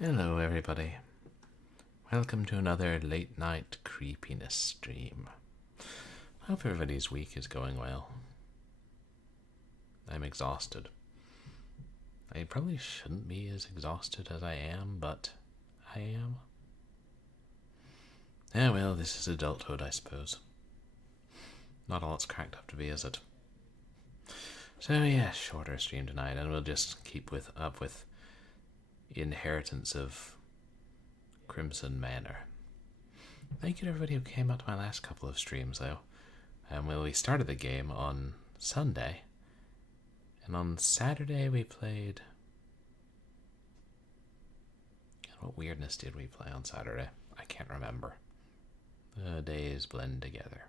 Hello everybody. Welcome to another late night creepiness stream. I hope everybody's week is going well. I'm exhausted. I probably shouldn't be as exhausted as I am, but I am. Yeah, well, this is adulthood, I suppose. Not all it's cracked up to be, is it? So yeah, shorter stream tonight, and we'll just keep up with Inheritance of Crimson Manor. Thank you to everybody who came out to my last couple of streams, though. Well, we started the game on Sunday, and on Saturday we played... What weirdness did we play on Saturday? I can't remember. The days blend together.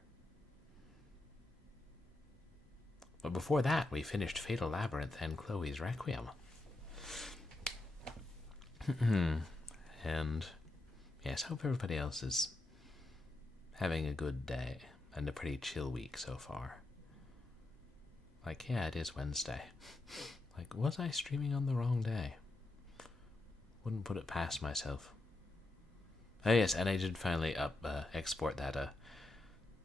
But before that, we finished Fatal Labyrinth and Chloe's Requiem. And yes, hope everybody else is having a good day and a pretty chill week so far. Like, yeah, it is Wednesday. Like, was I streaming on the wrong day? Wouldn't put it past myself. Oh yes, and I did finally export that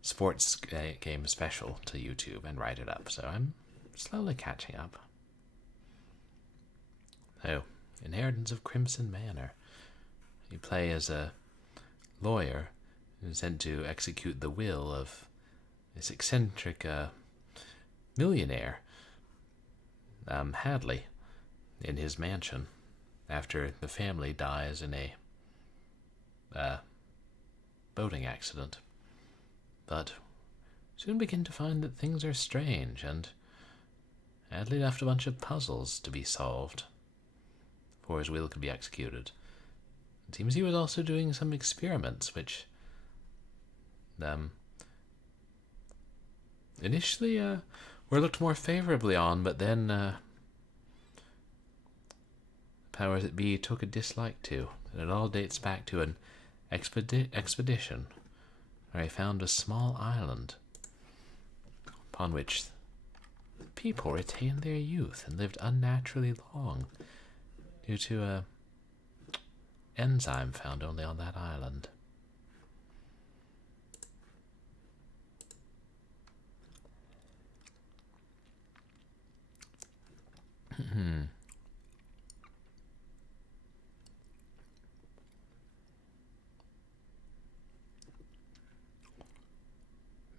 sports game special to YouTube and write it up, so I'm slowly catching up. Oh, Inheritance of Crimson Manor. You play as a lawyer who's sent to execute the will of this eccentric millionaire, Hadley, in his mansion after the family dies in a boating accident. But soon begin to find that things are strange, and Hadley left a bunch of puzzles to be solved before his will could be executed. It seems he was also doing some experiments which initially were looked more favorably on, but then powers that be took a dislike to, and it all dates back to an expedition where he found a small island upon which people retained their youth and lived unnaturally long due to a enzyme found only on that island.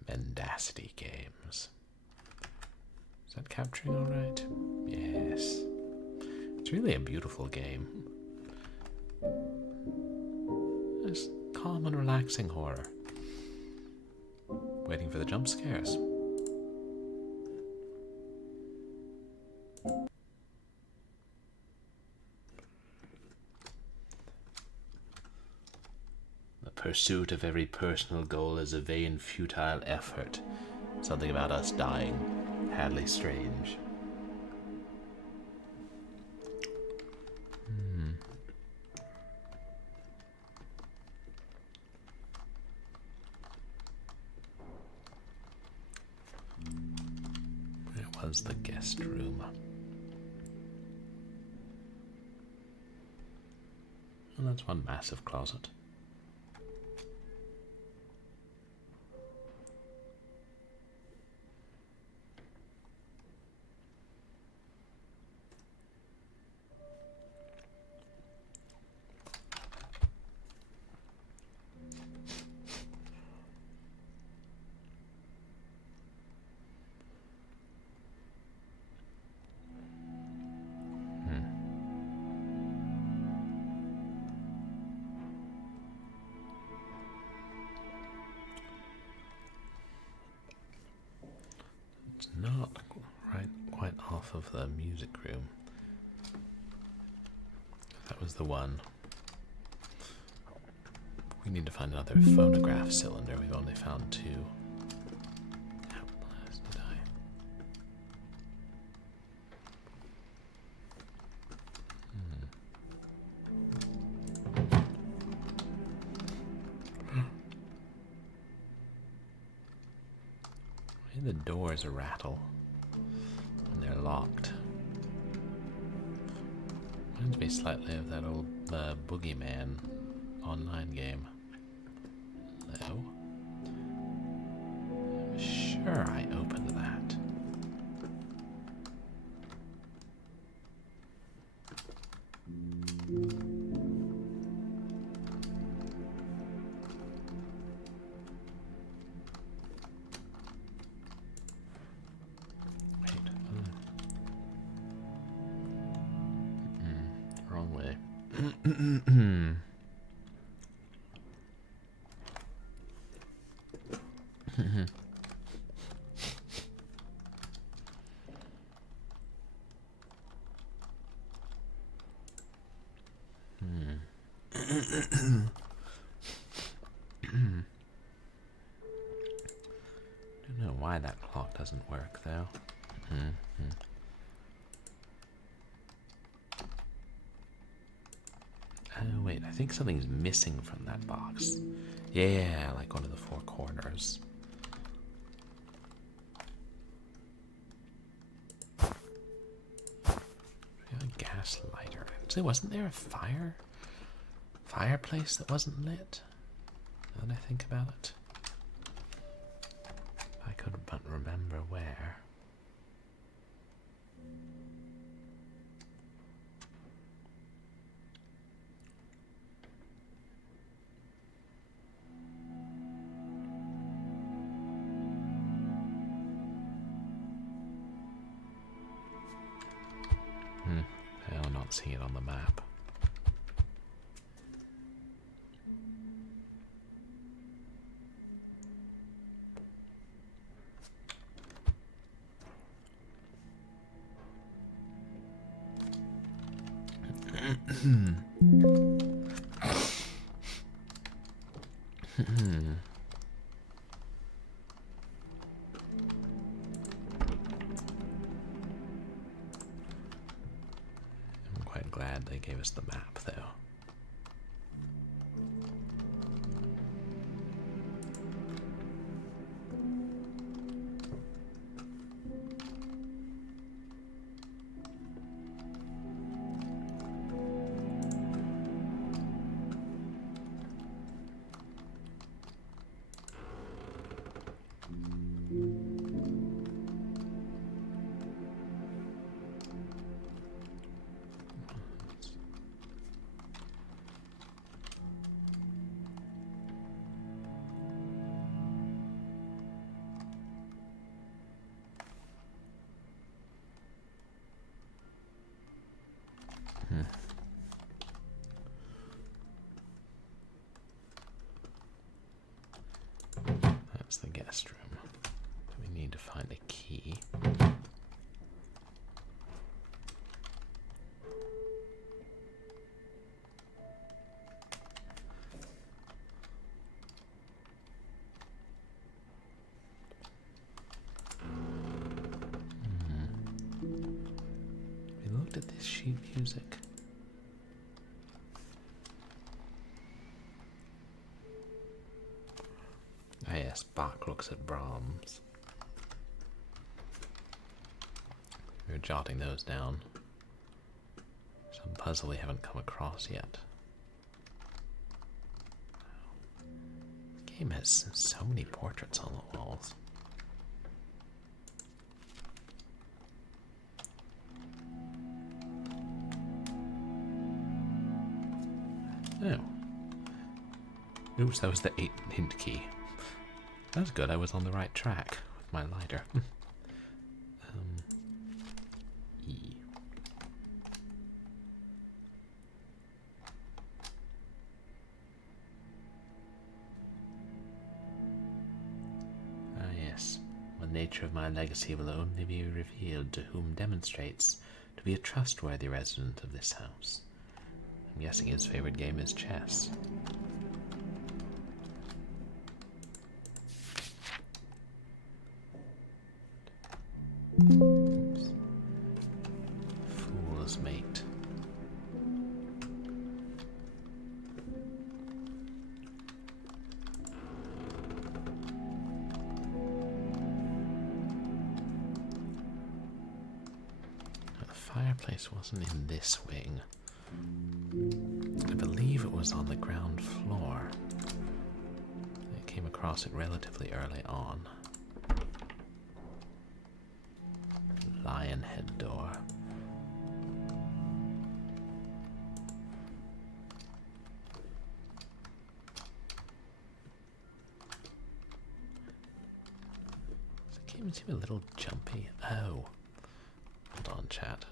Mendacity Games. Is that capturing all right? Yes. It's really a beautiful game. It's calm and relaxing horror. Waiting for the jump scares. The pursuit of every personal goal is a vain, futile effort. Something about us dying. Hadley Strange. Where was the guest room? Well, that's one massive closet. Not quite off of the music room. That was the one. We need to find another phonograph cylinder. We've only found two. How blast did I? The doors rattle when they're locked. Reminds me slightly of that old the Boogeyman online game. Hello? Sure, I opened that. Wrong way. Don't know why that clock doesn't work though. Oh wait, I think something's missing from that box. Yeah, like one of the four corners. A gas lighter. So wasn't there a fireplace that wasn't lit? Now that I think about it. I could but remember where. I'm not seeing it on the map. I'm quite glad they gave us the map, though. That's the guest room. We need to find a key. We looked at this sheet music. Ah yes, Bach looks at Brahms. We were jotting those down. Some puzzle we haven't come across yet. The game has so many portraits on the walls. Oh. Oops, that was the 8 hint key. That's good, I was on the right track with my lighter. E. Ah yes, the nature of my legacy will only be revealed to whom demonstrates to be a trustworthy resident of this house. I'm guessing his favorite game is chess. Oops. Fool's mate. The fireplace wasn't in this wing. I believe it was on the ground floor. I came across it relatively early on. Lion head door. Does it game seem a little jumpy? Oh. Hold on, chat.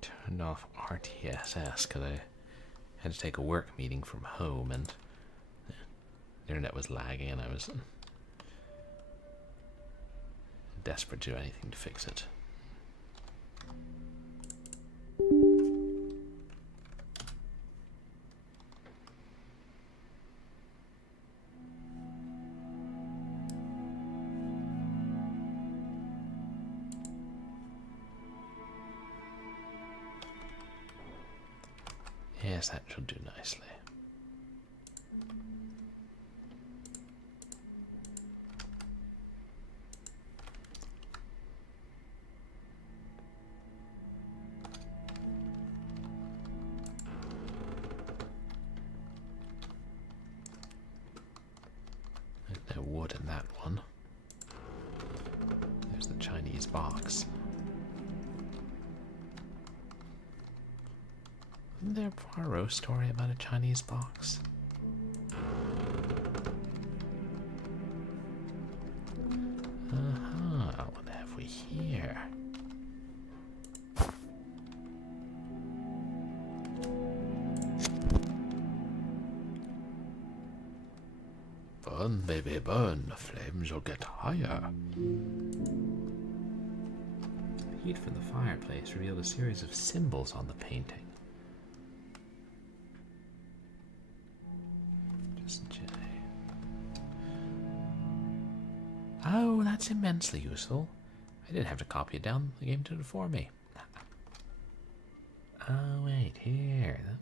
Turned off RTSS because I had to take a work meeting from home and the internet was lagging and I was desperate to do anything to fix it. Yes, that should do nicely. There's no wood in that one. There's the Chinese box. Isn't there a Poirot story about a Chinese box? What have we here? Burn, baby, burn. The flames will get higher. The heat from the fireplace revealed a series of symbols on the painting. Oh, that's immensely useful. I didn't have to copy it down. The game did it for me. Oh, wait, here.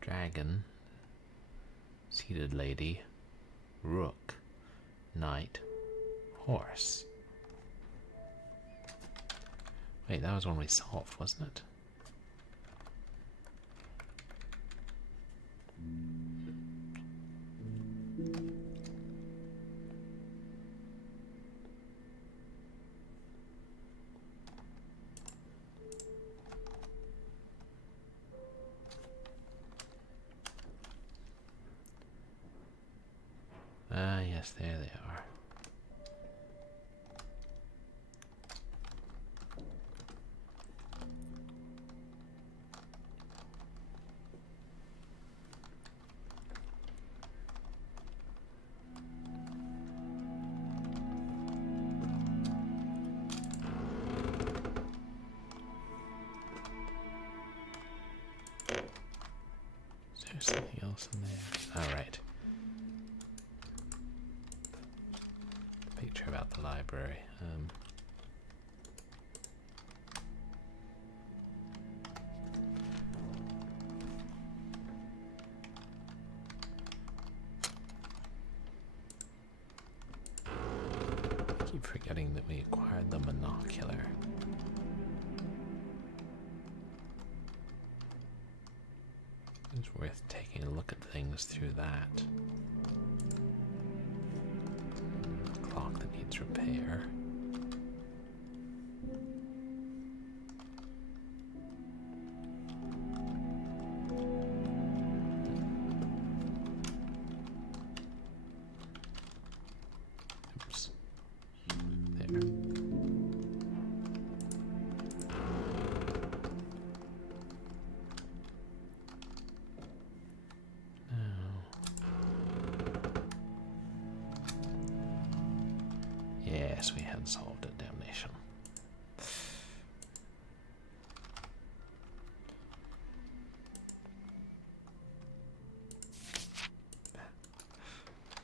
Dragon. Seated lady. Rook. Knight. Horse. Wait, that was one we solved, wasn't it? Ah, yes, there they are. Is there something else in there? All right. Picture about the library. I keep forgetting that we acquired the monocular. It's worth taking a look at things through that. Clock that needs repair. Oops. There. guess we had solved it, damnation.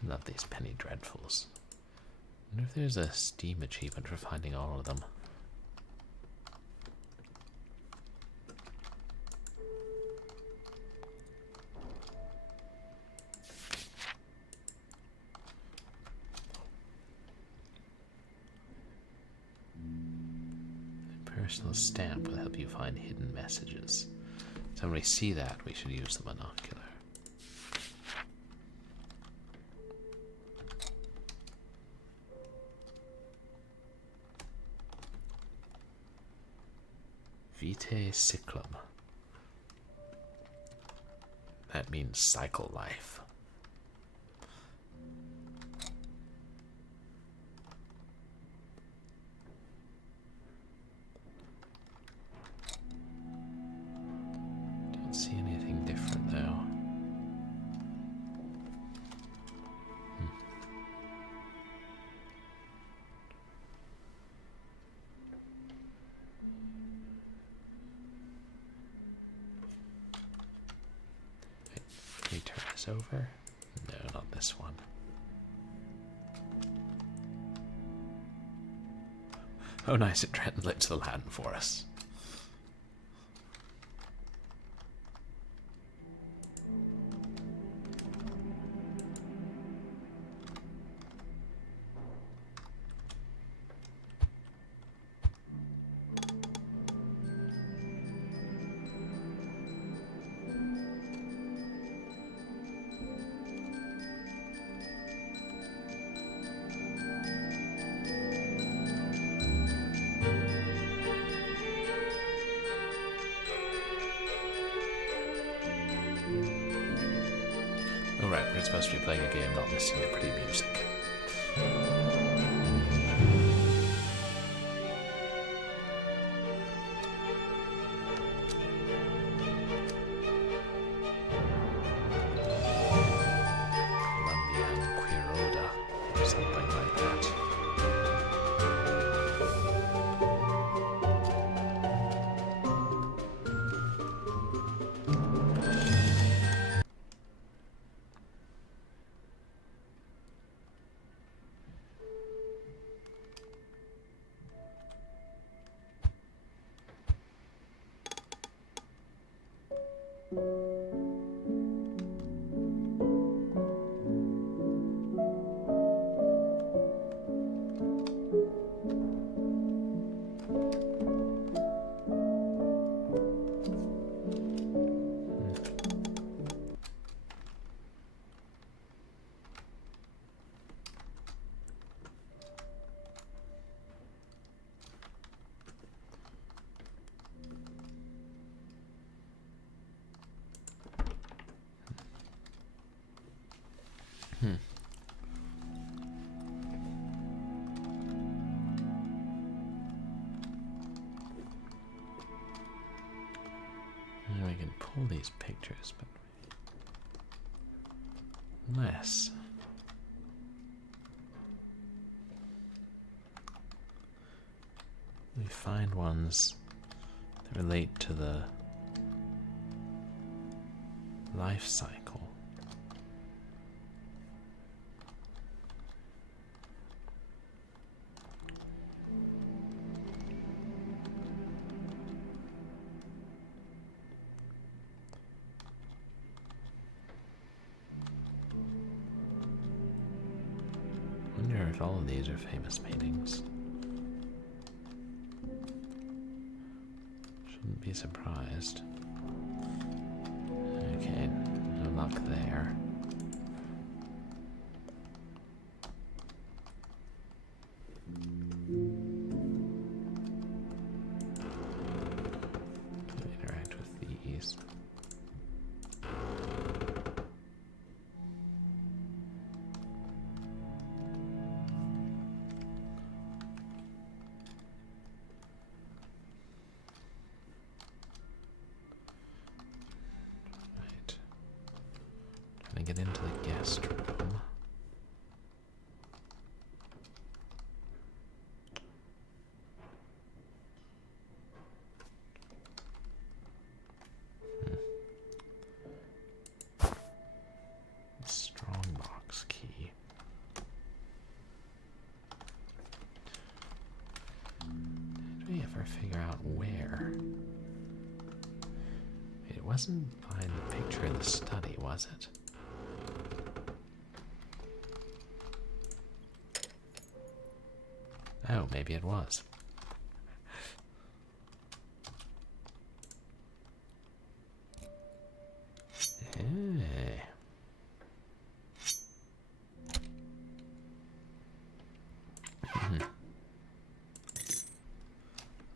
Love these penny dreadfuls. I wonder if there's a Steam achievement for finding all of them. A personal stamp will help you find hidden messages. So when we see that, we should use the binocular. Vitae cyclum. That means cycle life. Don't see anything different though. Can we turn this over? No, not this one. Oh nice, it translates the Latin for us. Alright, we're supposed to be playing a game, not listening to pretty music. Colombian Quiroda, or something like that. And we can pull these pictures, but unless we find ones that relate to the life cycle. I wonder if all of these are famous paintings. Shouldn't be surprised. Okay, no luck there. Interact with these. Get into the guest room. never figure out where. It wasn't behind the picture in the study, was it? Oh, maybe it was. Hey.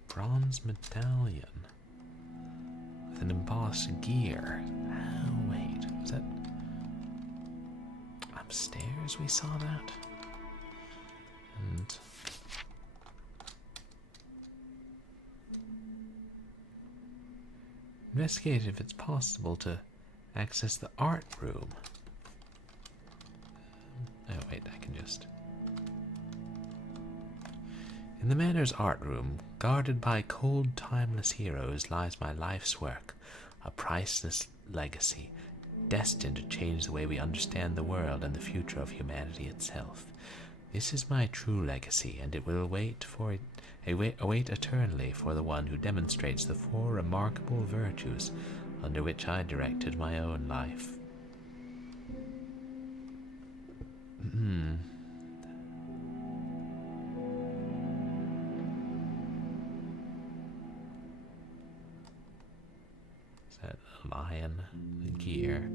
Bronze medallion with an embossed gear. Oh, wait, was that upstairs we saw that? And investigate if it's possible to access the art room. Oh, wait, I can just... In the Manor's art room, guarded by cold, timeless heroes, lies my life's work, a priceless legacy, destined to change the way we understand the world and the future of humanity itself. This is my true legacy, and it will await eternally for the one who demonstrates the 4 remarkable virtues under which I directed my own life. Is that a lion, a gear,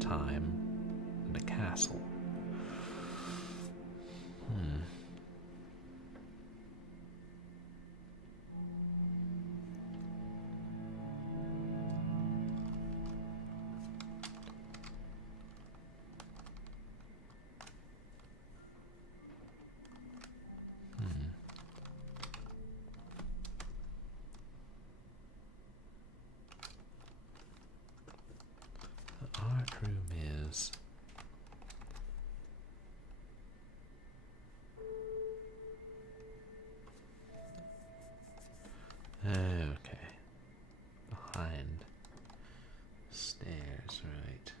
time, and a castle? The art room is... Okay. Behind stairs, right.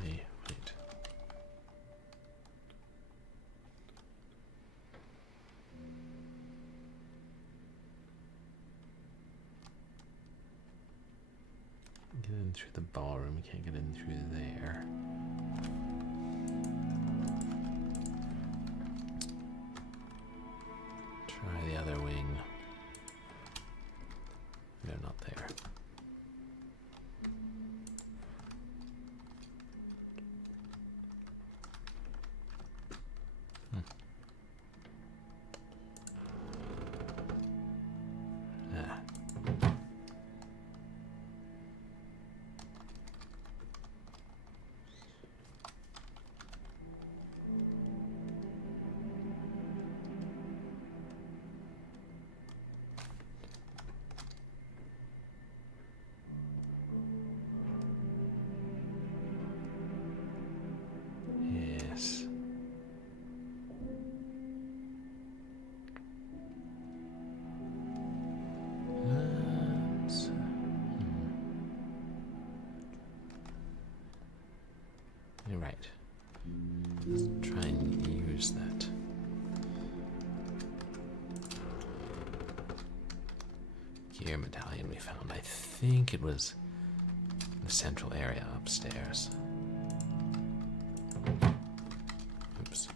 Hey, wait. Get in through the ballroom, can't get in through there. Try the other wing. No, not there. Ah. Yes. You're right. Let's try and use that. Gear medallion we found. I think it was the central area upstairs. Oops.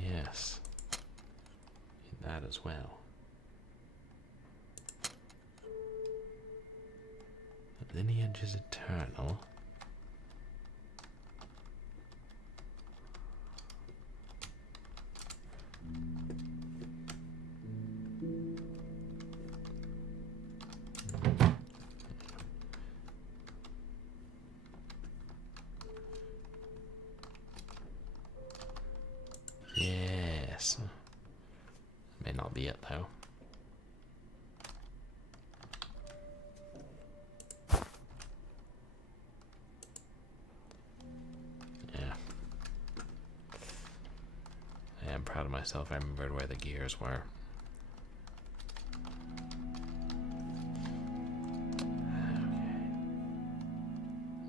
Yes. That as well. The lineage is eternal. Yes. though. Yeah. I am proud of myself. I remembered where the gears were. Okay.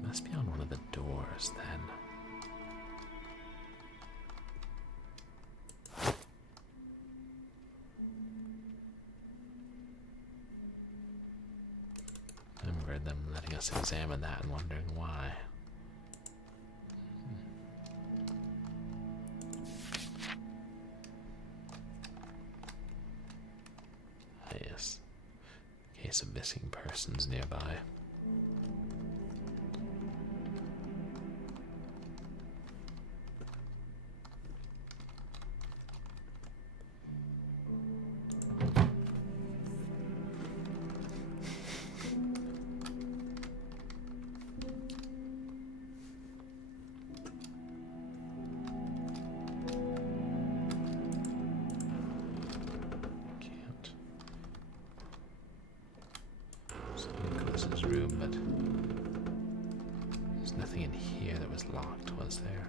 Must be on one of the doors then. I remember them letting us examine that and wondering why. Yes. Case of missing persons nearby. Room, but there's nothing in here that was locked, was there?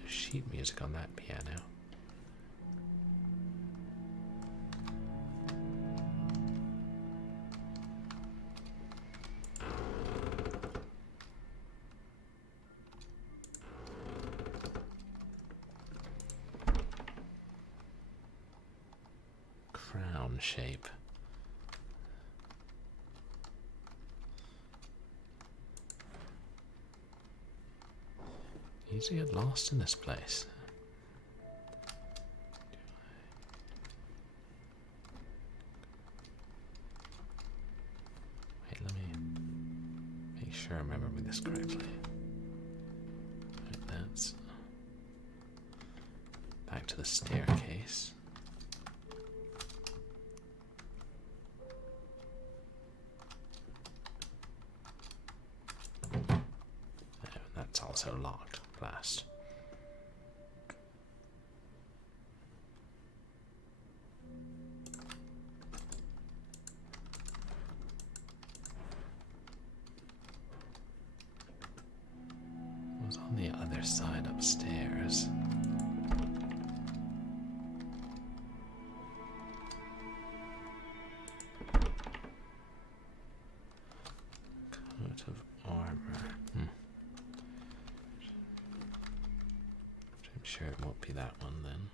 There's sheet music on that piano. Crown shape. Easy get lost in this place. Wait, let me make sure I remember this correctly. Right, that's back to the staircase. That's also locked. Last. It was on the other side upstairs. Coat of armor. I'm sure it won't be that one then.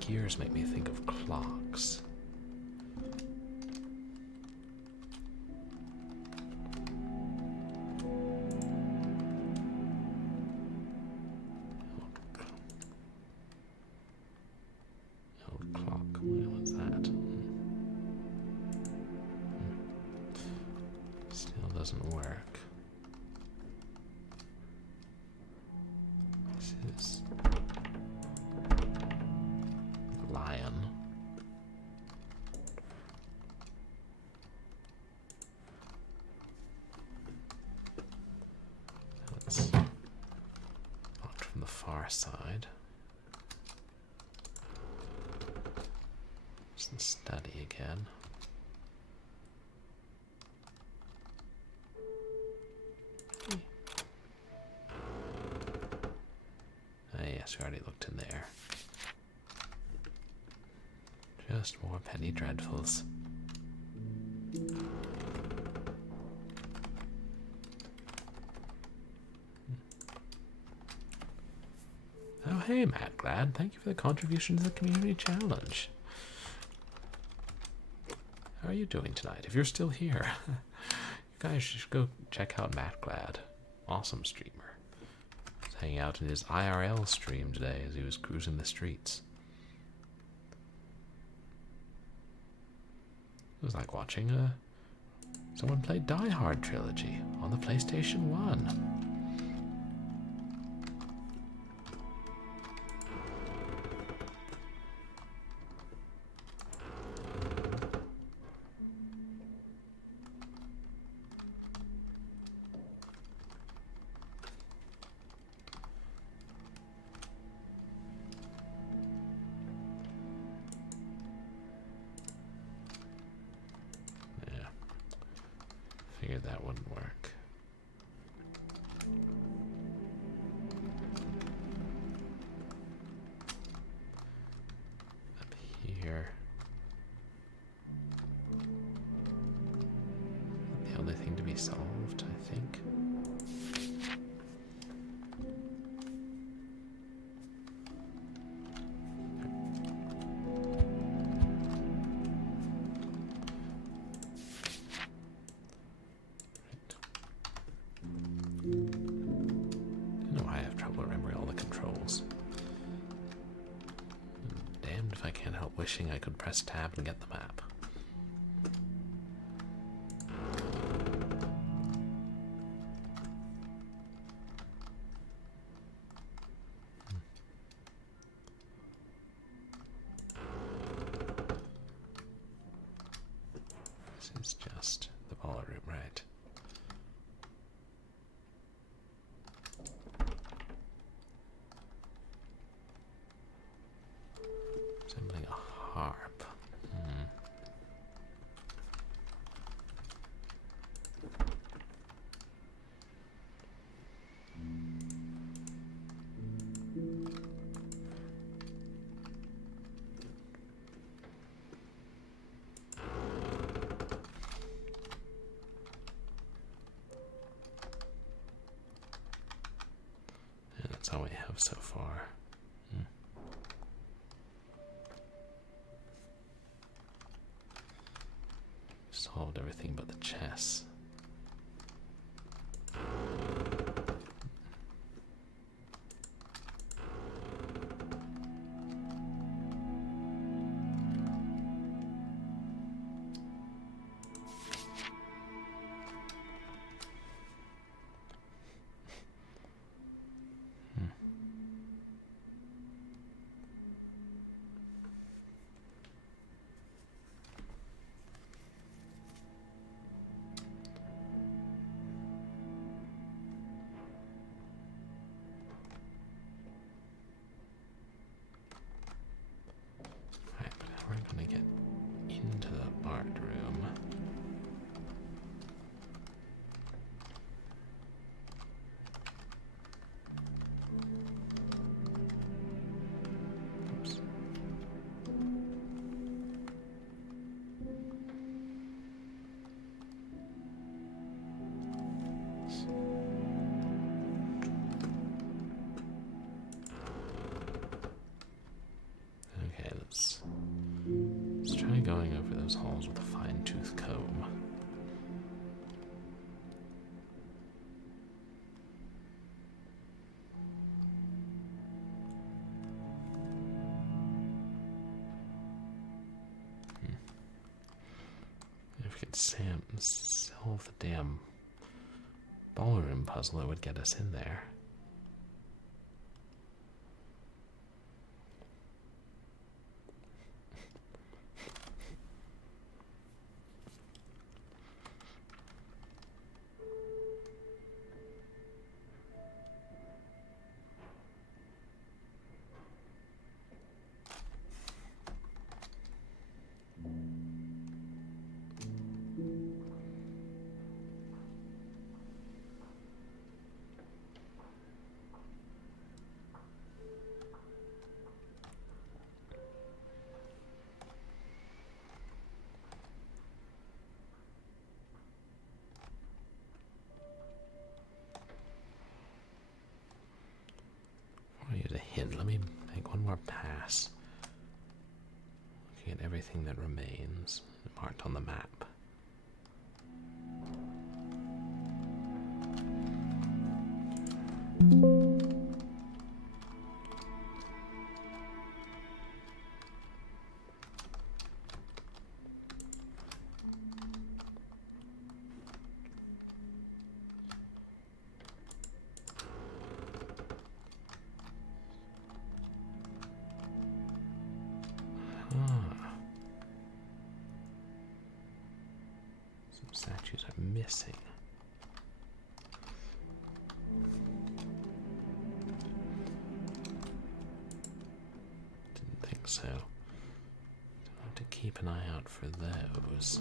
Gears make me think of clocks. Old clock. What's that? Still doesn't work. This is lion. That's locked from the far side. It's the study again. Ah, yes, we already looked in there. Just more penny dreadfuls. Oh, hey, Matt Glad. Thank you for the contribution to the community challenge. How are you doing tonight? If you're still here, you guys should go check out Matt Glad. Awesome streamer. He's hanging out in his IRL stream today as he was cruising the streets. It was like watching someone play Die Hard trilogy on the PlayStation 1. Figured that wouldn't work. Up here. The only thing to be solved, I think. Wishing I could press tab and get the map. This is just the ballroom, right? Resembling a harp. And that's all we have so far. Solved everything but the chess. We're going to get into the art room. Oops. Okay, let's try going over those halls with a fine-tooth comb. If we could solve the damn ballroom puzzle, it would get us in there. A hint. Let me make one more pass. Looking at everything that remains marked on the map. missing? Didn't think so. I'll have to keep an eye out for those.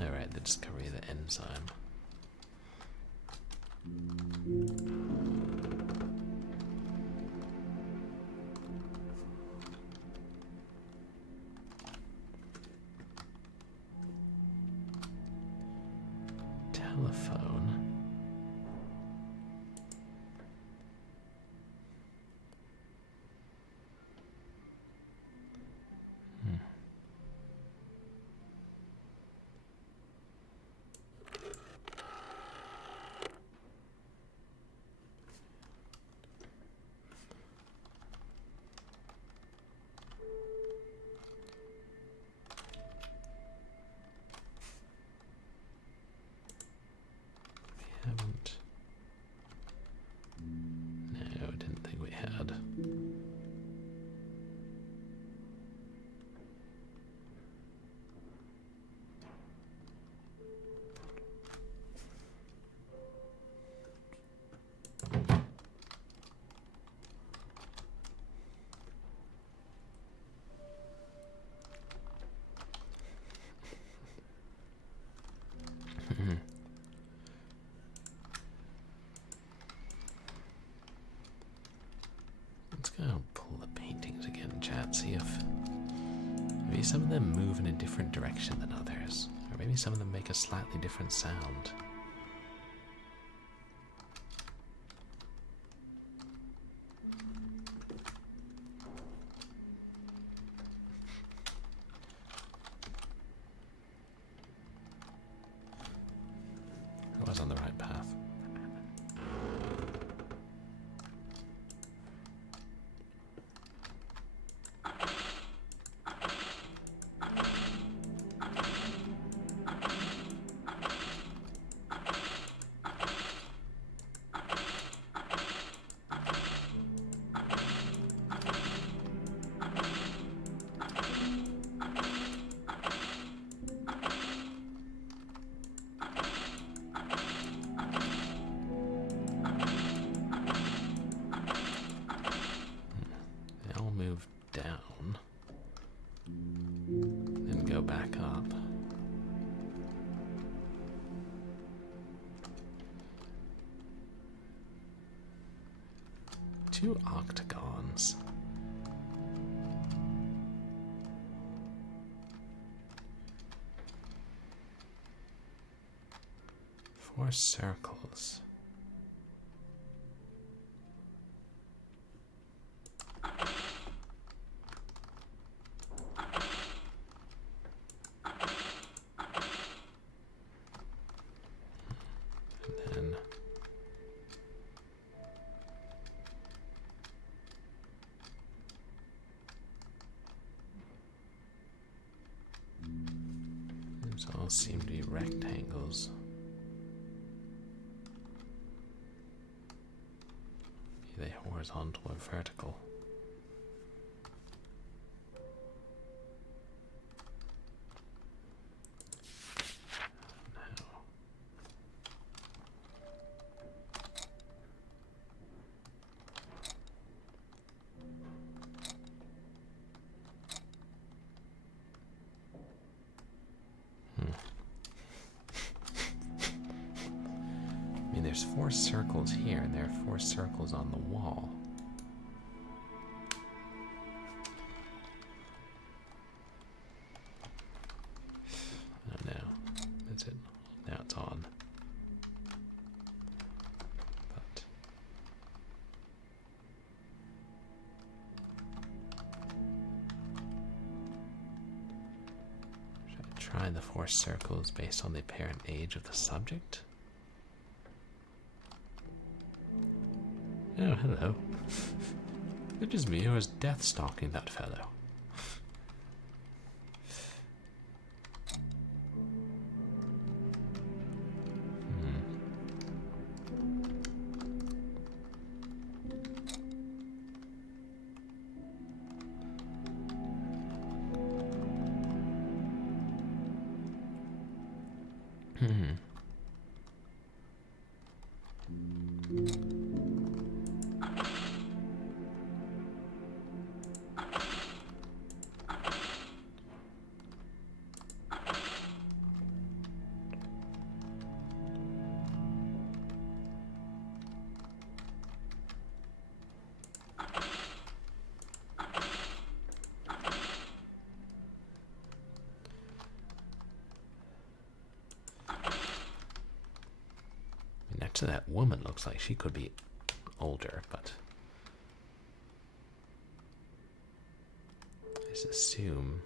Alright, the discovery of the enzyme. Telephone. Haven't. No, didn't think we had. Let's go pull the paintings again, chat, see if maybe some of them move in a different direction than others, or maybe some of them make a slightly different sound. I was on the right path. Down, then go back up. Two octagons. Four circles. These all seem to be rectangles. Are they horizontal or vertical? There's four circles here, and there are four circles on the wall. I don't know. That's it. Now it's on. But should I try the four circles based on the apparent age of the subject? Oh, hello. It is me who is death stalking that fellow. So that woman looks like she could be older, but I just assume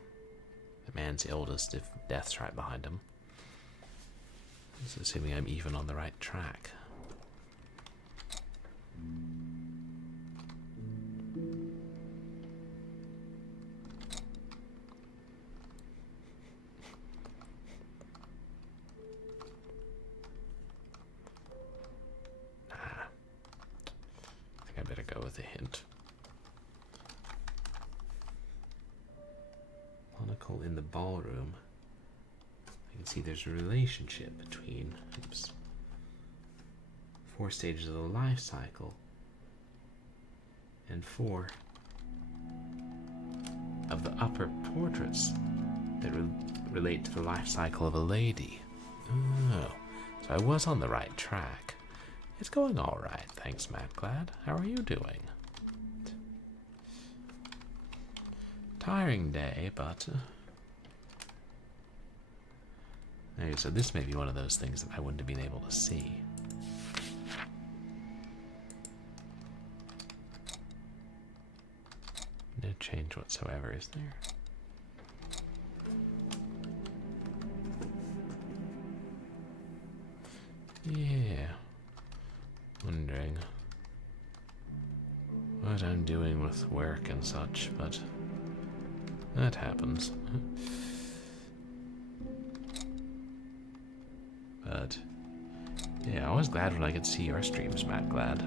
the man's the oldest if death's right behind him. Just assuming I'm even on the right track. I think I better go with a hint. Monocle in the ballroom. I can see there's a relationship between 4 stages of the life cycle and 4 of the upper portraits that relate to the life cycle of a lady. Oh, so I was on the right track. It's going all right, thanks, Matt. How are you doing? Tiring day, but okay, so this may be one of those things that I wouldn't have been able to see. No change whatsoever, is there? Yeah. Wondering what I'm doing with work and such, but that happens. But yeah, I was glad when I could see your streams, Matt. Glad.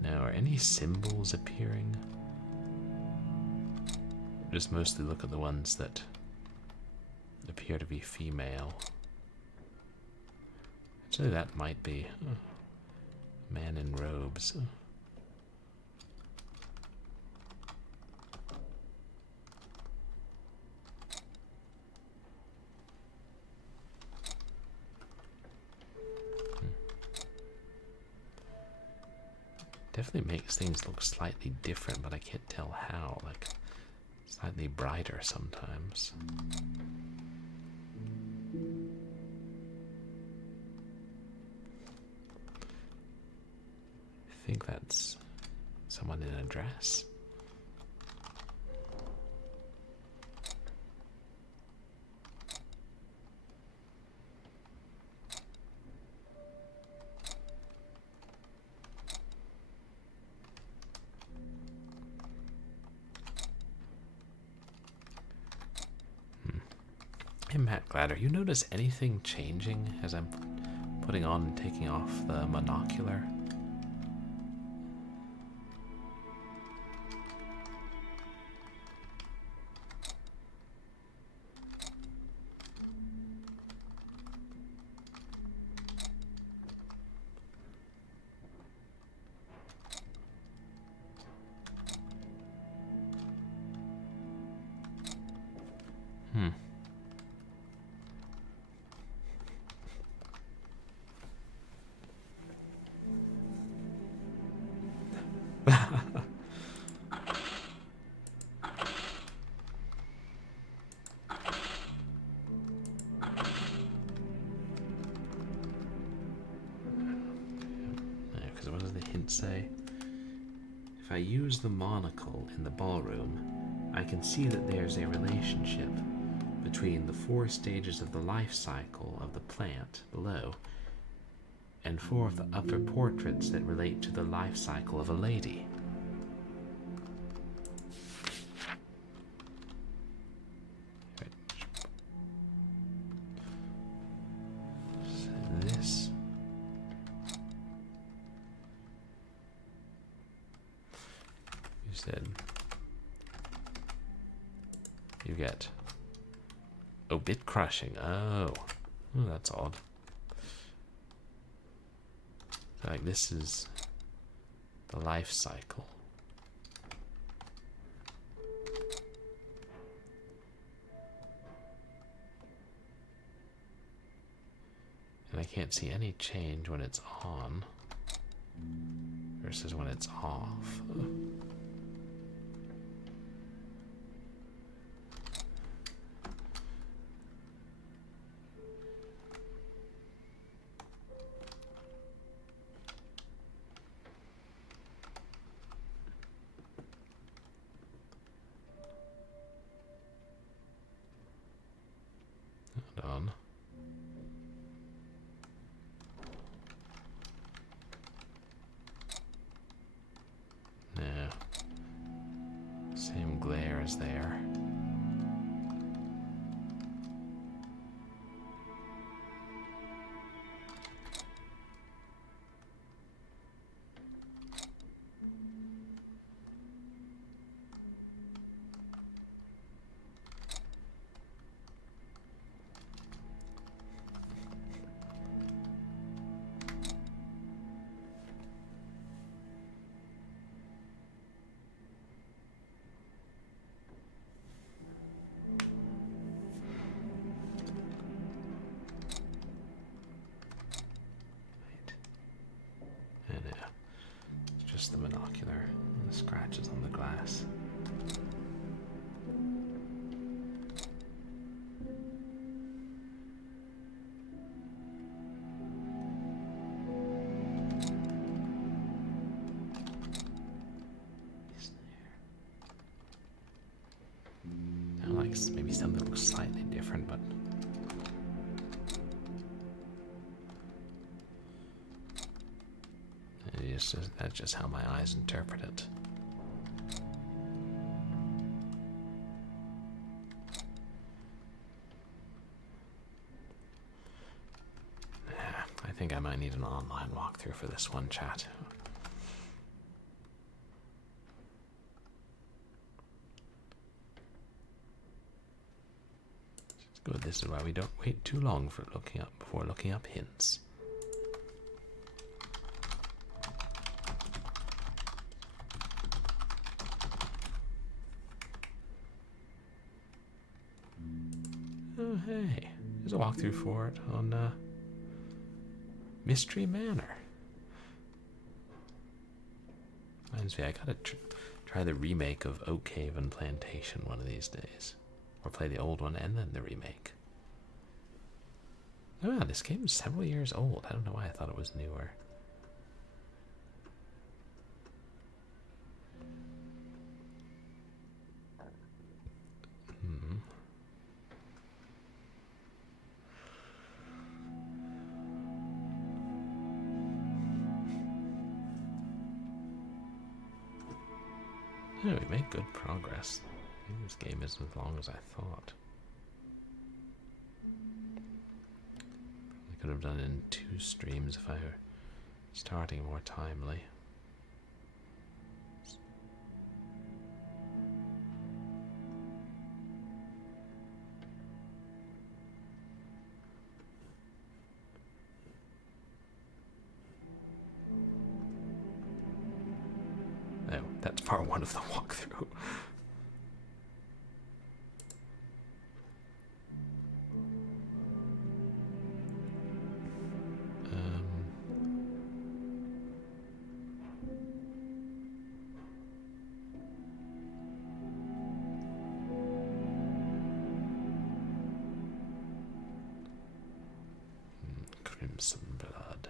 Now, are any symbols appearing? Just mostly look at the ones that appear to be female. So that might be a man in robes. Definitely makes things look slightly different, but I can't tell how. Like, slightly brighter sometimes. I think that's someone in a dress. Hey Matt Gladder, you notice anything changing as I'm putting on and taking off the monocular? Because what does the hint say? If I use the monocle in the ballroom, I can see that there's a relationship between the 4 stages of the life cycle of the plant below and 4 of the upper portraits that relate to the life cycle of a lady. So this you said you get bit crushing. Oh, that's odd. Like this is the life cycle. But I can't see any change when it's on versus when it's off. Hold on. No. Same glare as there. The monocular and the scratches on the glass. I like maybe something looks slightly different, but that's just how my eyes interpret it. I think I might need an online walkthrough for this one, chat. It's good. This is why we don't wait too long for before looking up hints. Oh, hey. There's a walkthrough for it on Mystery Manor. Reminds me, I gotta try the remake of Oak Cave and Plantation one of these days. Or play the old one and then the remake. Oh yeah, this game is several years old. I don't know why I thought it was newer. Yeah, we made good progress. I think this game isn't as long as I thought. I could have done it in 2 streams if I were starting more timely. Oh, that's part 1 of the walkthrough. Crimson blood.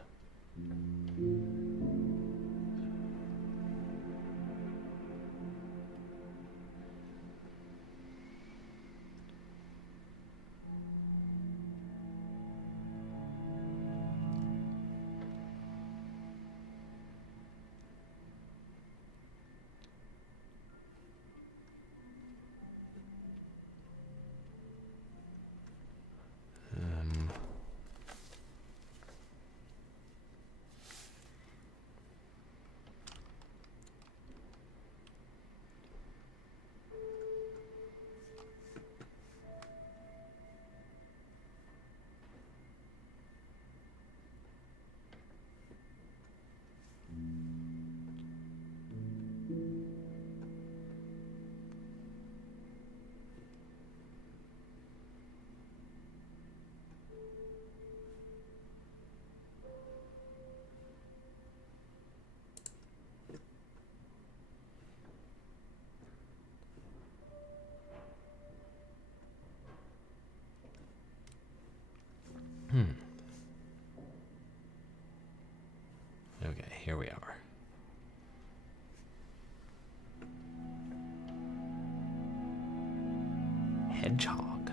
hedgehog.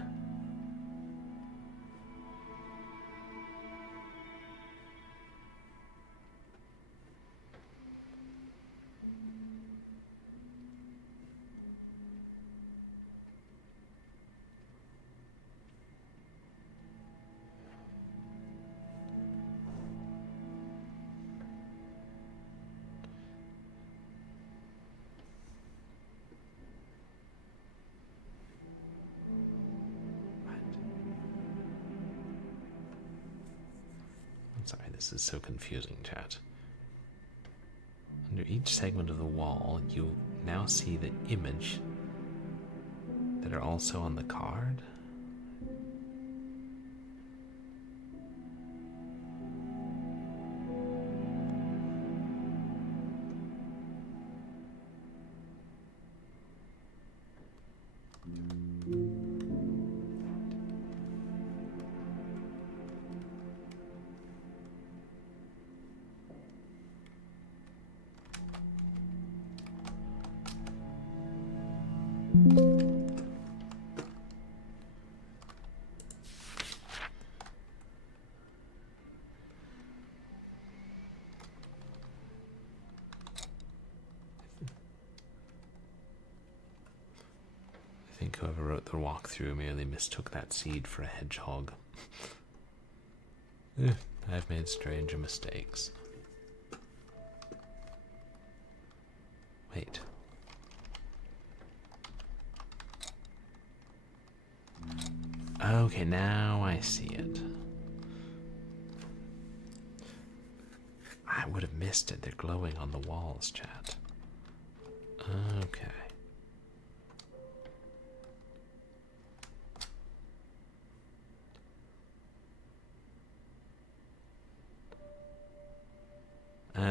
Sorry, this is so confusing, chat. Under each segment of the wall, you now see the image that are also on the card. I think whoever wrote the walkthrough merely mistook that seed for a hedgehog. I've made stranger mistakes. Wait. Okay, now I see it. I would have missed it. They're glowing on the walls, chat. Okay.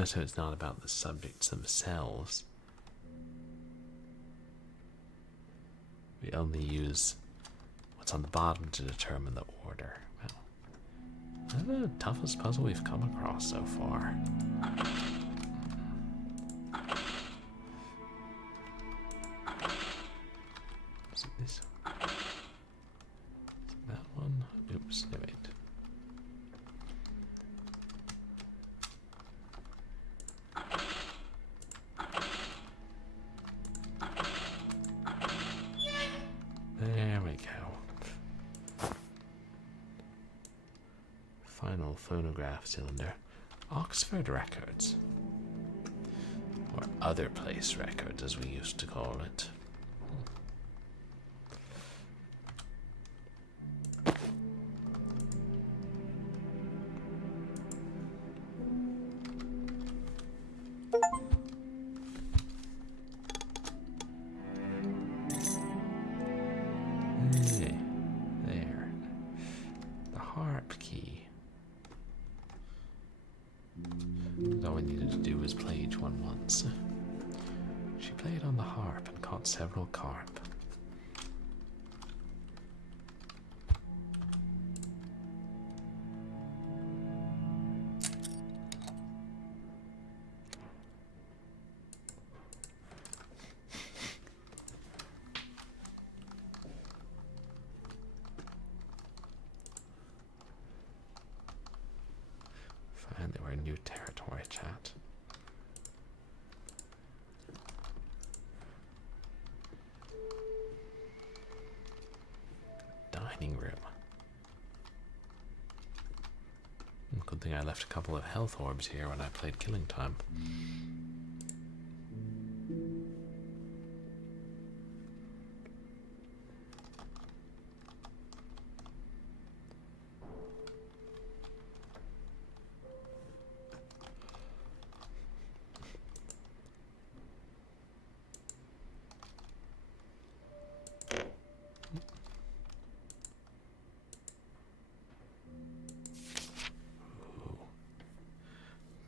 So it's not about the subjects themselves. We only use what's on the bottom to determine the order. Well, that's the toughest puzzle we've come across so far. Is it this one? Is it that one? Oops, no, wait. There we go. Final phonograph cylinder. Oxford Records. Or Other Place Records, as we used to call it. There. The harp key. All we needed to do was play each one once. She played on the harp and caught several carp. Finally, we're in new territory, chat. Dining room. Good thing I left a couple of health orbs here when I played Killing Time.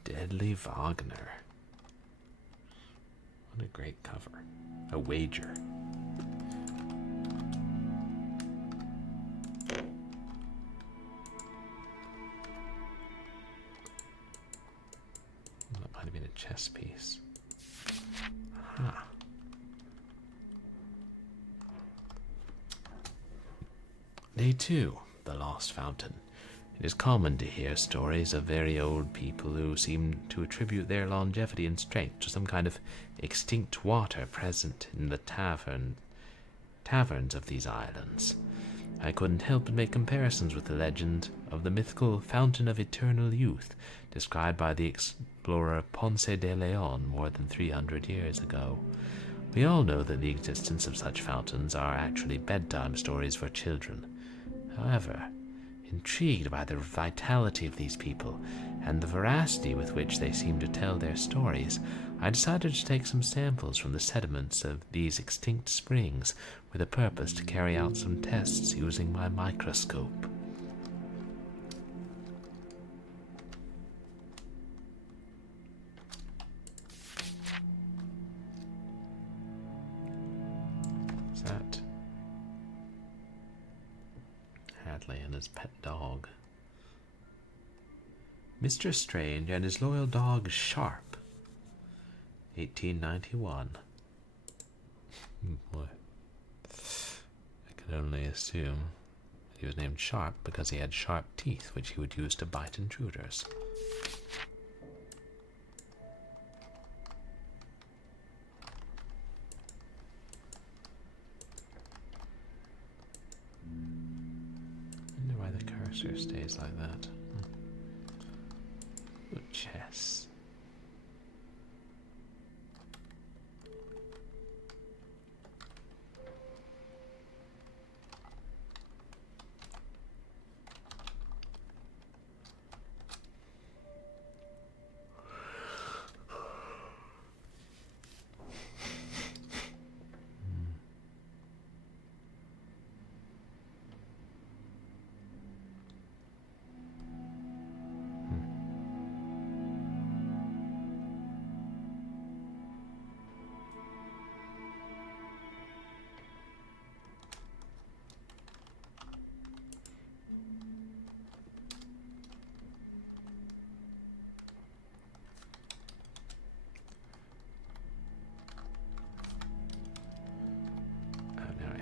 Deadly Wagner. What a great cover. A wager. That might have been a chess piece. Huh. Day 2, The Lost Fountain. It is common to hear stories of very old people who seem to attribute their longevity and strength to some kind of extinct water present in the taverns of these islands. I couldn't help but make comparisons with the legend of the mythical Fountain of Eternal Youth, described by the explorer Ponce de Leon more than 300 years ago. We all know that the existence of such fountains are actually bedtime stories for children. However, intrigued by the vitality of these people and the veracity with which they seem to tell their stories, I decided to take some samples from the sediments of these extinct springs with a purpose to carry out some tests using my microscope. Is that Hadley and his pet dog? Mr. Strange and his loyal dog Sharp, 1891. Boy, I could only assume that he was named Sharp because he had sharp teeth which he would use to bite intruders. I wonder why the cursor stays like that. Ooh, chess.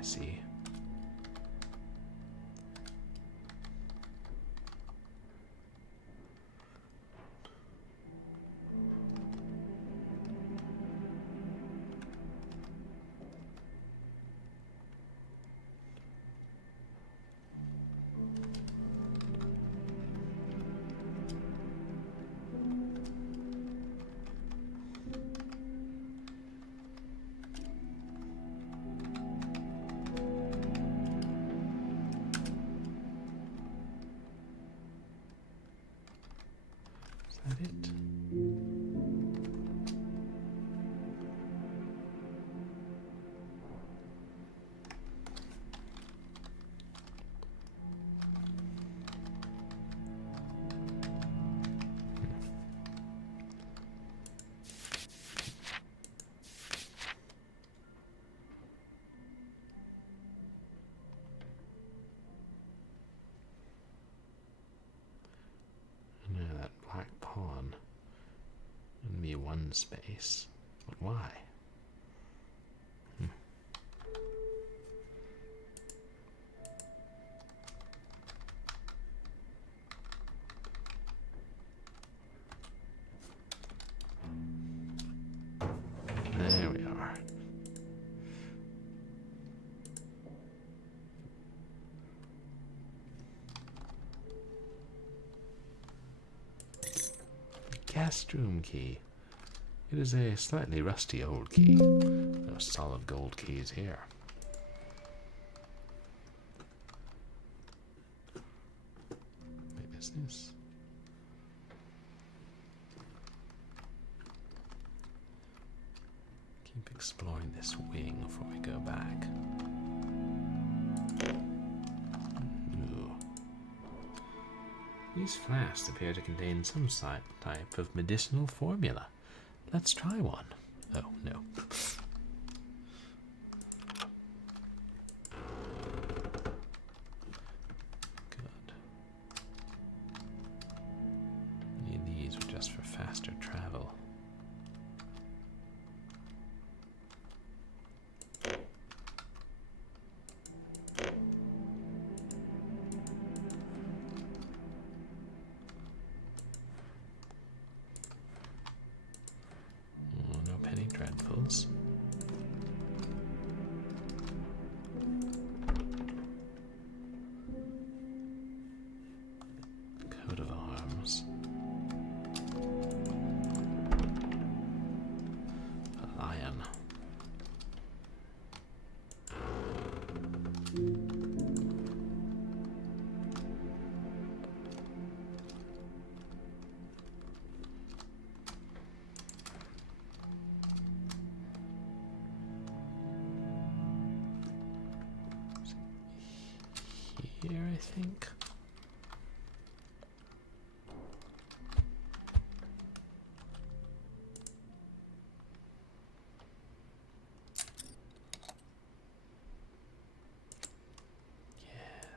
See. Is that it? That black pawn in me one space, but why? There we are. Guest room key. It is a slightly rusty old key. No solid gold keys here. Wait, is this? Keep exploring this wing before we go back. These flasks appear to contain some type of medicinal formula. Let's try one. Oh, no. Good. These were just for faster travel. here, I think.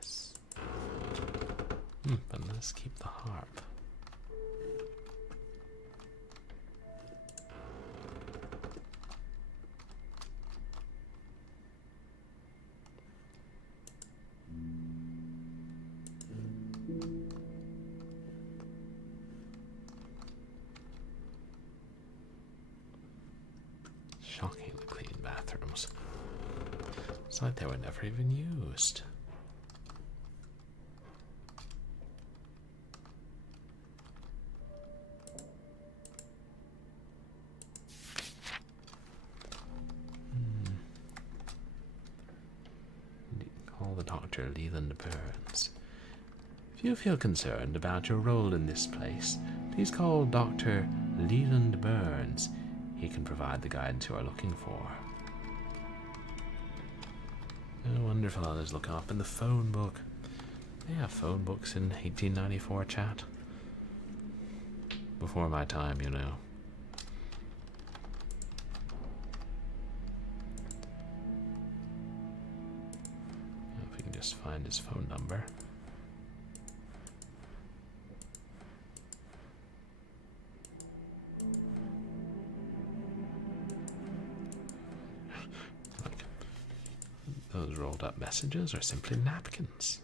Yes. But let's keep the harp. Shockingly clean bathrooms. It's like they were never even used. Call the Dr. Leland Burns. If you feel concerned about your role in this place, please call Dr. Leland Burns. He can provide the guidance you are looking for. Oh, wonderful. I'll just look up in the phone book. They have phone books in 1894, chat. Before my time, you know. If we can just find his phone number. Those rolled up messages are simply napkins.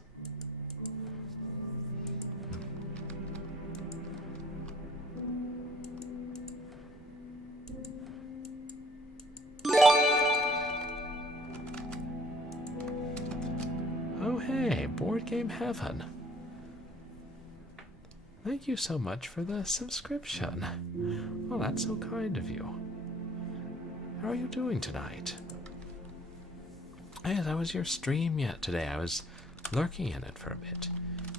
Oh hey, Board Game Heaven. Thank you so much for the subscription. Well, that's so kind of you. How are you doing tonight? Yes, how was your stream yet today? I was lurking in it for a bit.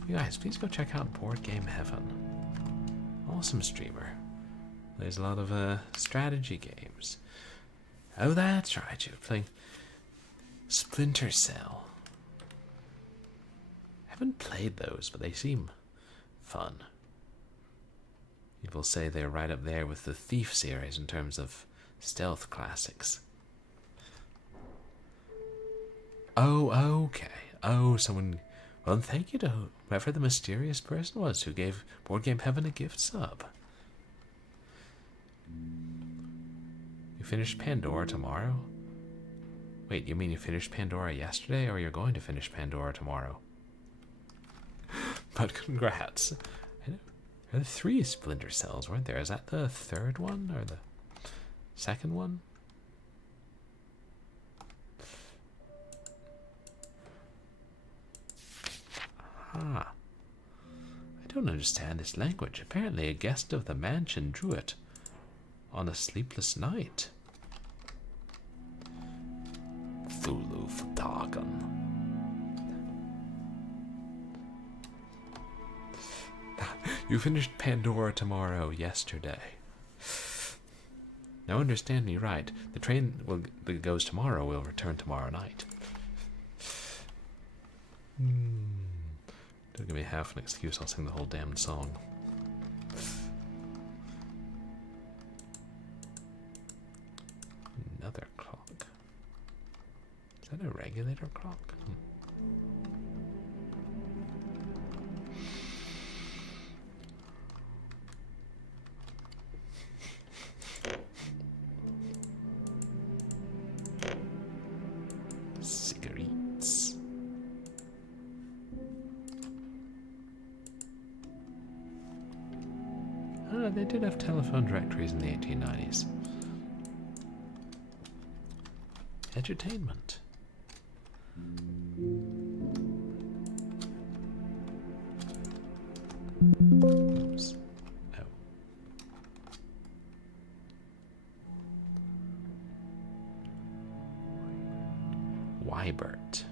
You guys, please go check out Board Game Heaven. Awesome streamer. There's a lot of strategy games. Oh, that's right, you're playing Splinter Cell. I haven't played those, but they seem fun. People say they're right up there with the Thief series in terms of stealth classics. Oh, okay. Oh, someone... Well, thank you to whoever the mysterious person was who gave Board Game Heaven a gift sub. You finished Pandora tomorrow? Wait, you mean you finished Pandora yesterday, or you're going to finish Pandora tomorrow? But congrats. There were 3 Splinter Cells, weren't there? Is that the 3rd one, or the 2nd one? Ah. I don't understand this language. Apparently a guest of the mansion drew it on a sleepless night. Cthulhu Fatagan. You finished Pandora tomorrow yesterday. Now understand me right. The train that goes tomorrow will return tomorrow night. Don't give me half an excuse, I'll sing the whole damn song. Another clock. Is that a regulator clock? Cigarettes. Ah, they did have telephone directories in the 1890s. Entertainment. Oops. Oh. Wybert.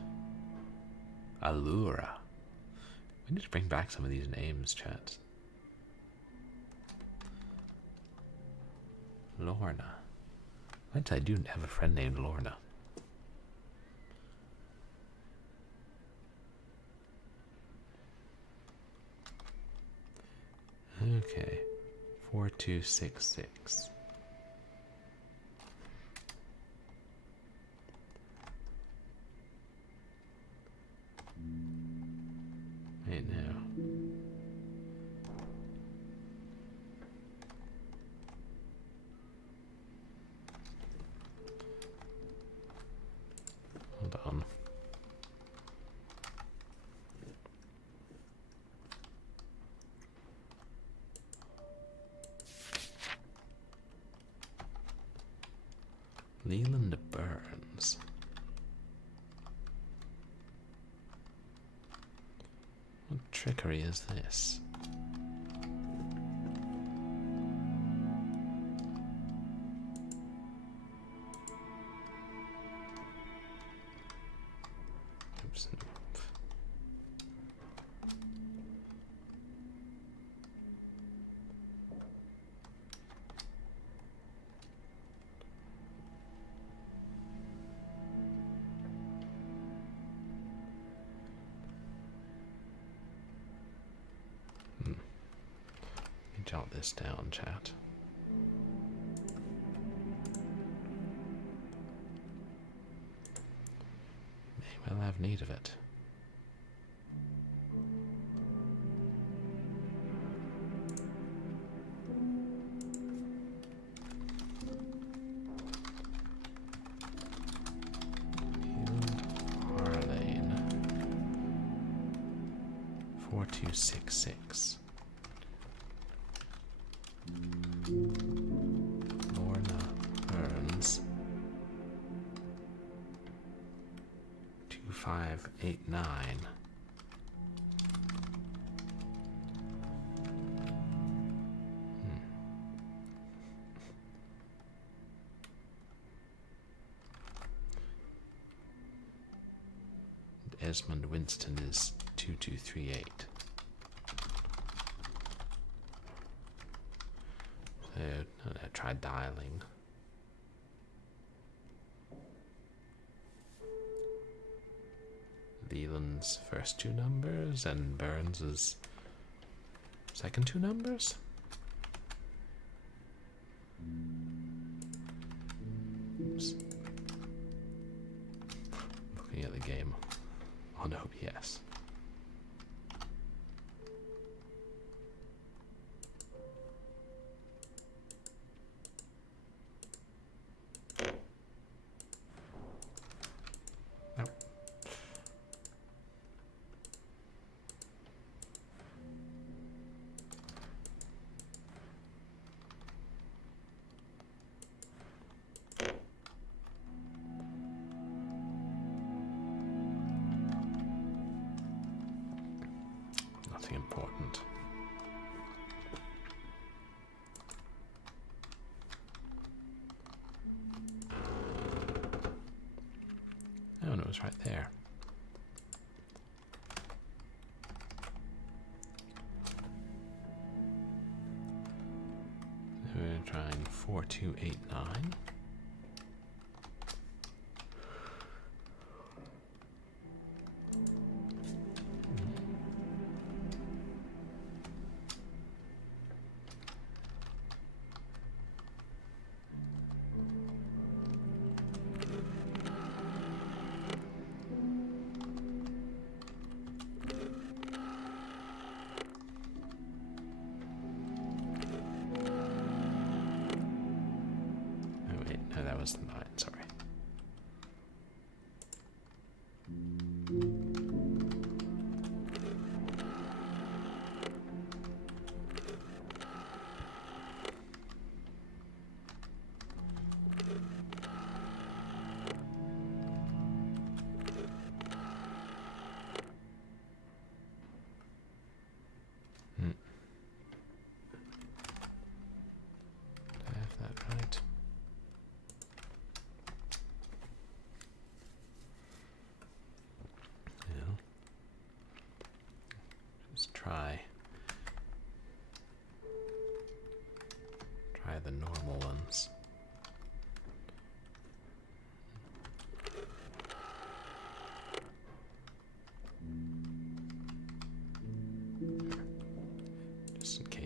Allura. We need to bring back some of these names, chat. Lorna. I do have a friend named Lorna. Okay. 4266. Wait, no. Hold on. Leland Burns. What trickery is this? Oops. Jot this down, chat. May well have need of it. Harlane. 4266. Lorna Burns. 2589. Esmond Winston is 2238. So, try dialing. Leland's first two numbers and Burns's second two numbers. Oops. Looking at the game on OBS. Nothing important. Oh, no, it was right there. We're trying 4289.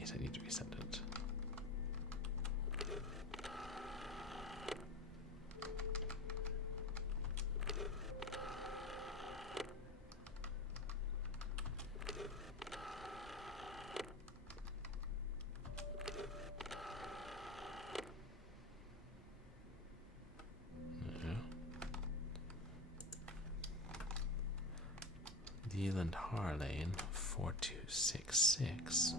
Wait, I need to reset it. Leland Harlane 4266.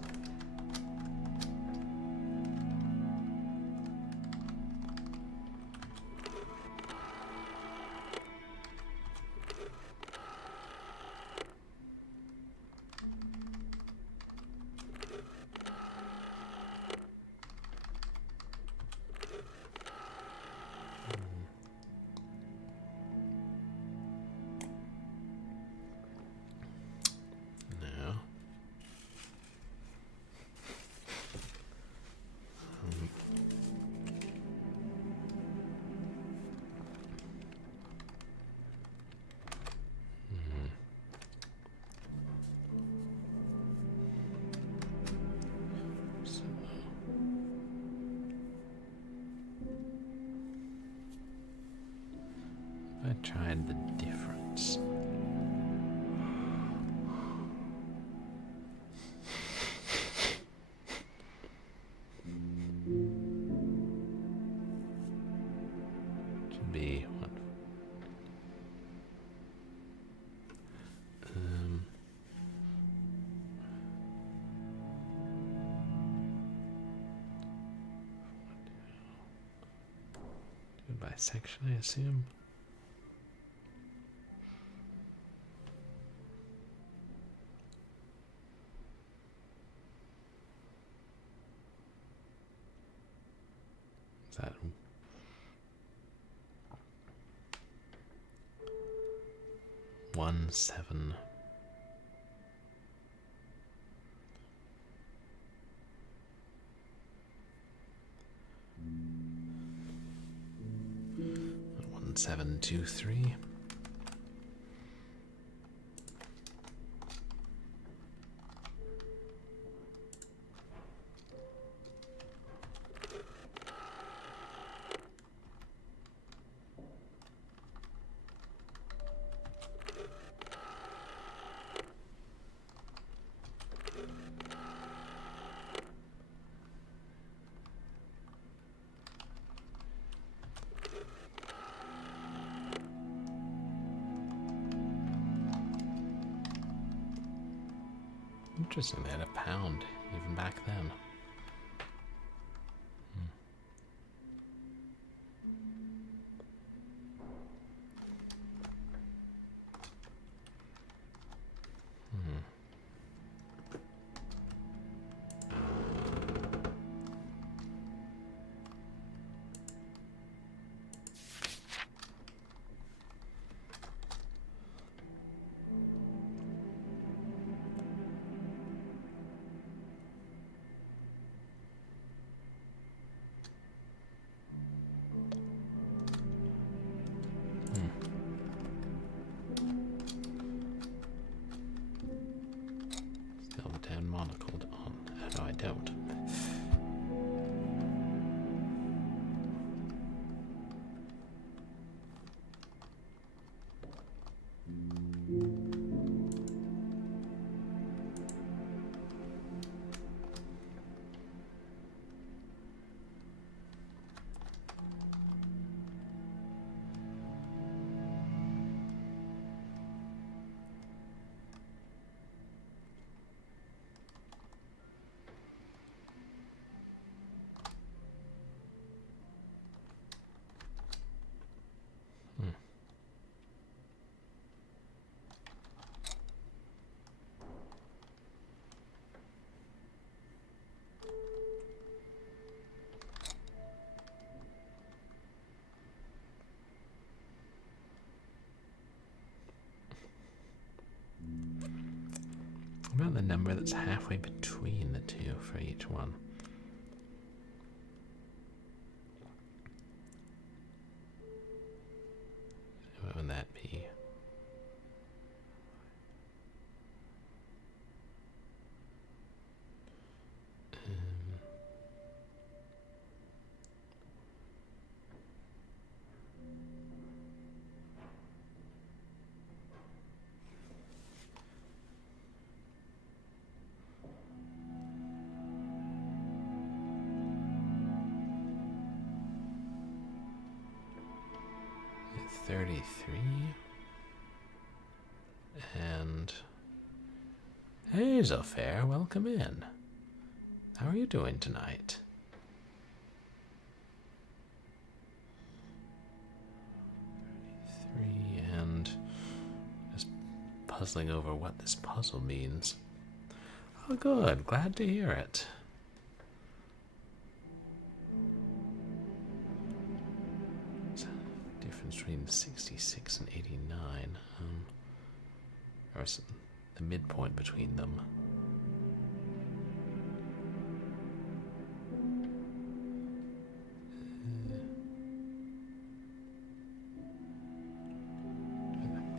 I tried the difference. Should be what? Do it by section, I assume. That 1-7. One 7-2-3. Interesting, they had a pound even back then. Still the town monocled on. No, I don't. What about the number that's halfway between the two for each one? What would that be? 33. And hey, Zophair, welcome in. How are you doing tonight? And just puzzling over what this puzzle means. Oh, good. Glad to hear it. Difference between 66 and 89. Or the midpoint between them.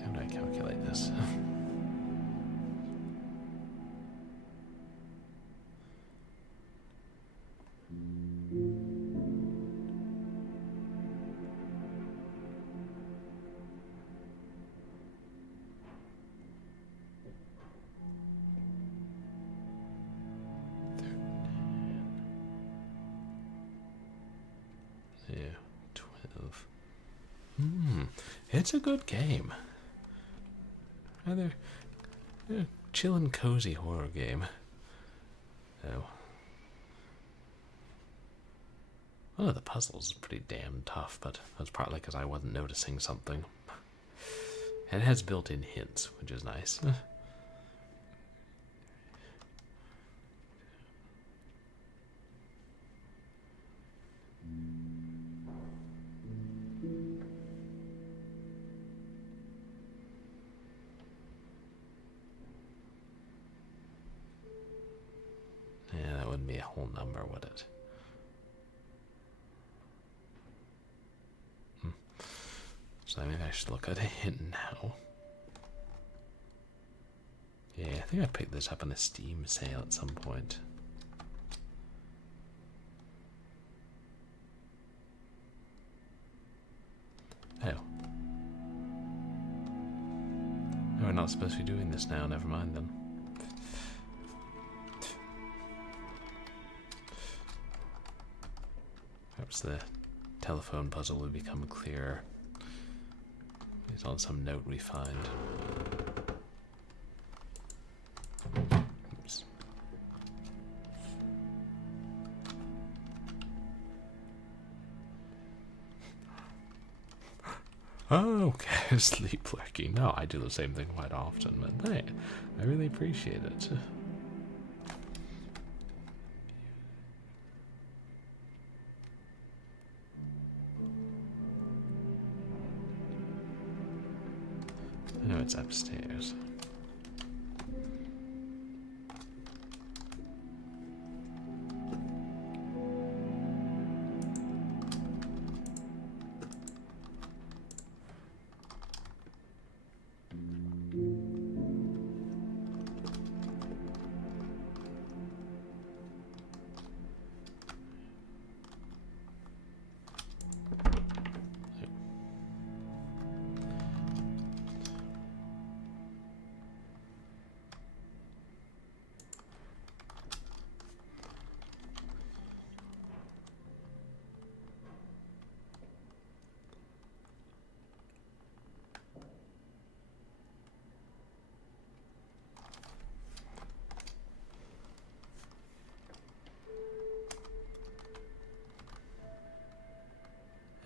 How do I calculate this? Yeah, 12. It's a good game. Rather chill and cozy horror game. Oh. One of the puzzles is pretty damn tough, but that's partly because I wasn't noticing something. And it has built-in hints, which is nice. Yeah, that wouldn't be a whole number, would it? So maybe I should look at a hint now. Yeah, I think I picked this up on a Steam sale at some point. Oh. Oh, we're not supposed to be doing this now, never mind then. Perhaps the telephone puzzle will become clearer. It's on some note we find. Oops. Oh, okay, sleep lurking. No, I do the same thing quite often, but hey, I really appreciate it. I know it's upstairs.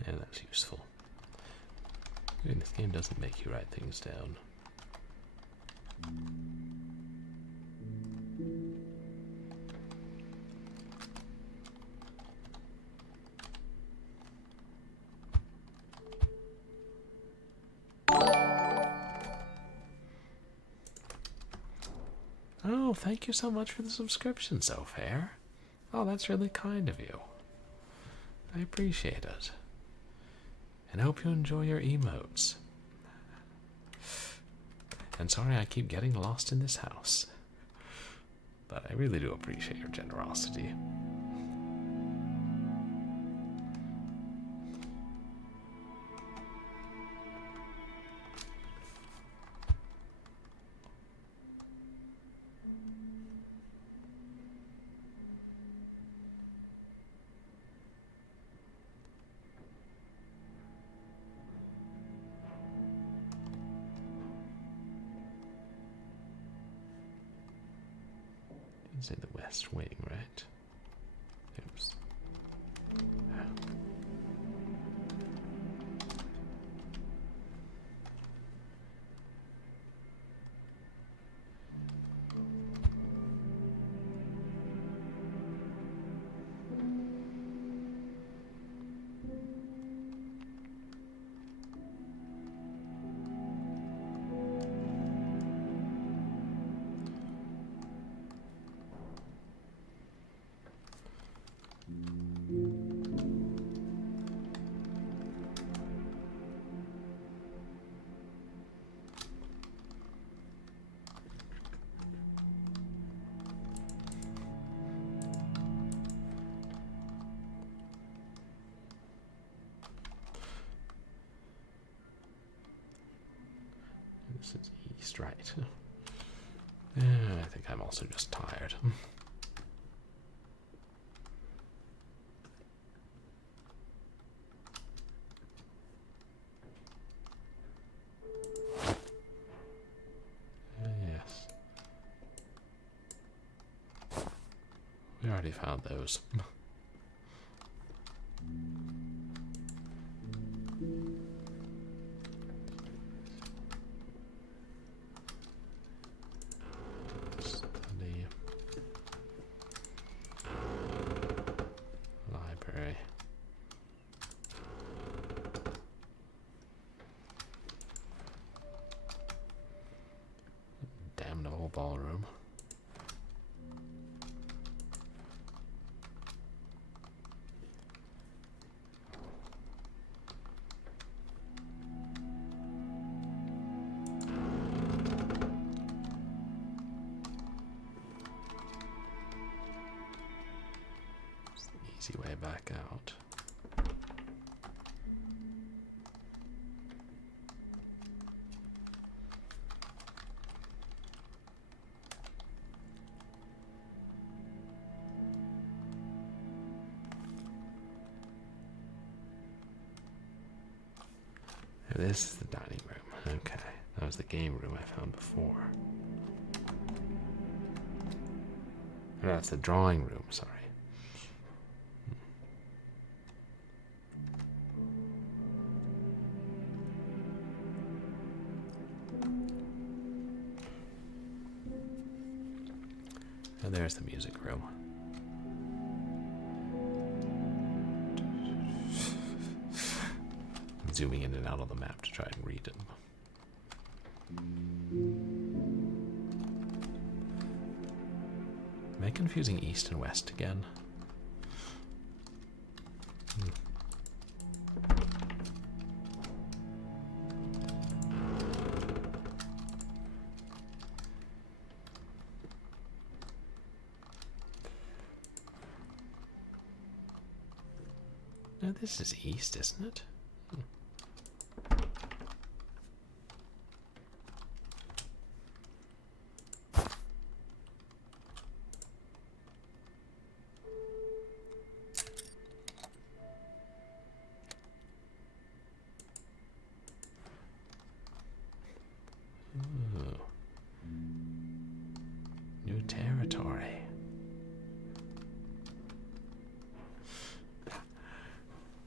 Yeah, that's useful. Good, this game doesn't make you write things down. Oh, thank you so much for the subscription, Zophair. Oh, that's really kind of you. I appreciate it. And I hope you enjoy your emotes. And sorry I keep getting lost in this house. But I really do appreciate your generosity. I'd say the west wing, right? Oops. This is east, right? I think I'm also just tired. Yes. We already found those. Study. Library. Damnable ballroom. Easy way back out. This is the dining room. Okay, that was the game room I found before. Oh, that's the drawing room, sorry. And there's the music room. Zooming in and out on the map to try and read it. Am I confusing east and west again? No, this is east, isn't it? Ooh. New territory.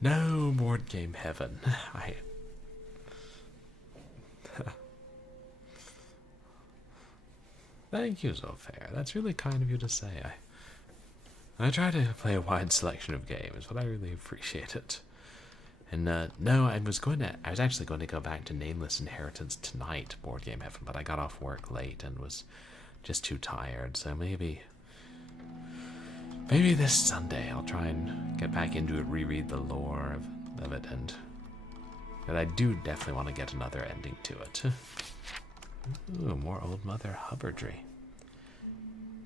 No board game heaven. Thank you, Zofair. That's really kind of you to say. I try to play a wide selection of games, but I really appreciate it. And no, I was actually going to go back to Nameless Inheritance tonight, Board Game Heaven, but I got off work late and was just too tired. So maybe this Sunday I'll try and get back into it, reread the lore of it, and I do definitely want to get another ending to it. Ooh, more Old Mother Hubbardry.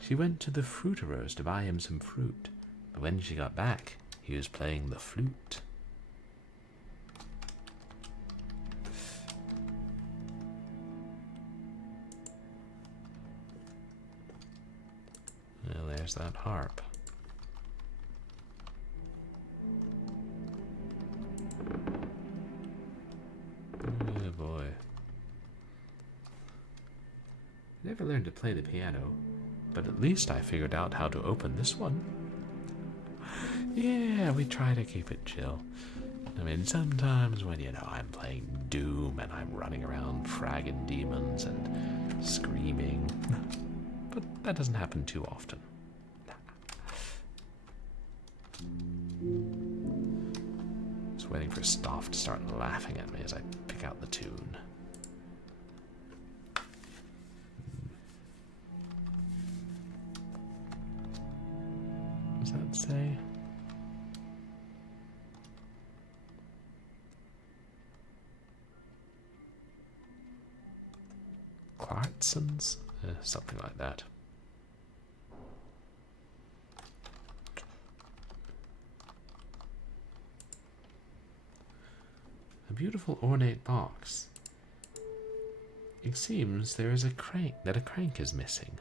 She went to the fruiterer's to buy him some fruit, but when she got back, he was playing the flute. Well, there's that harp. Oh boy. I never learned to play the piano. But at least I figured out how to open this one. Yeah, we try to keep it chill. I mean, sometimes when, you know, I'm playing Doom and I'm running around fragging demons and screaming. But that doesn't happen too often. Just waiting for Stoff to start laughing at me as I pick out the tune. What does that say? Clarksons? Something like that. A beautiful ornate box. It seems there is a crank, that a crank is missing.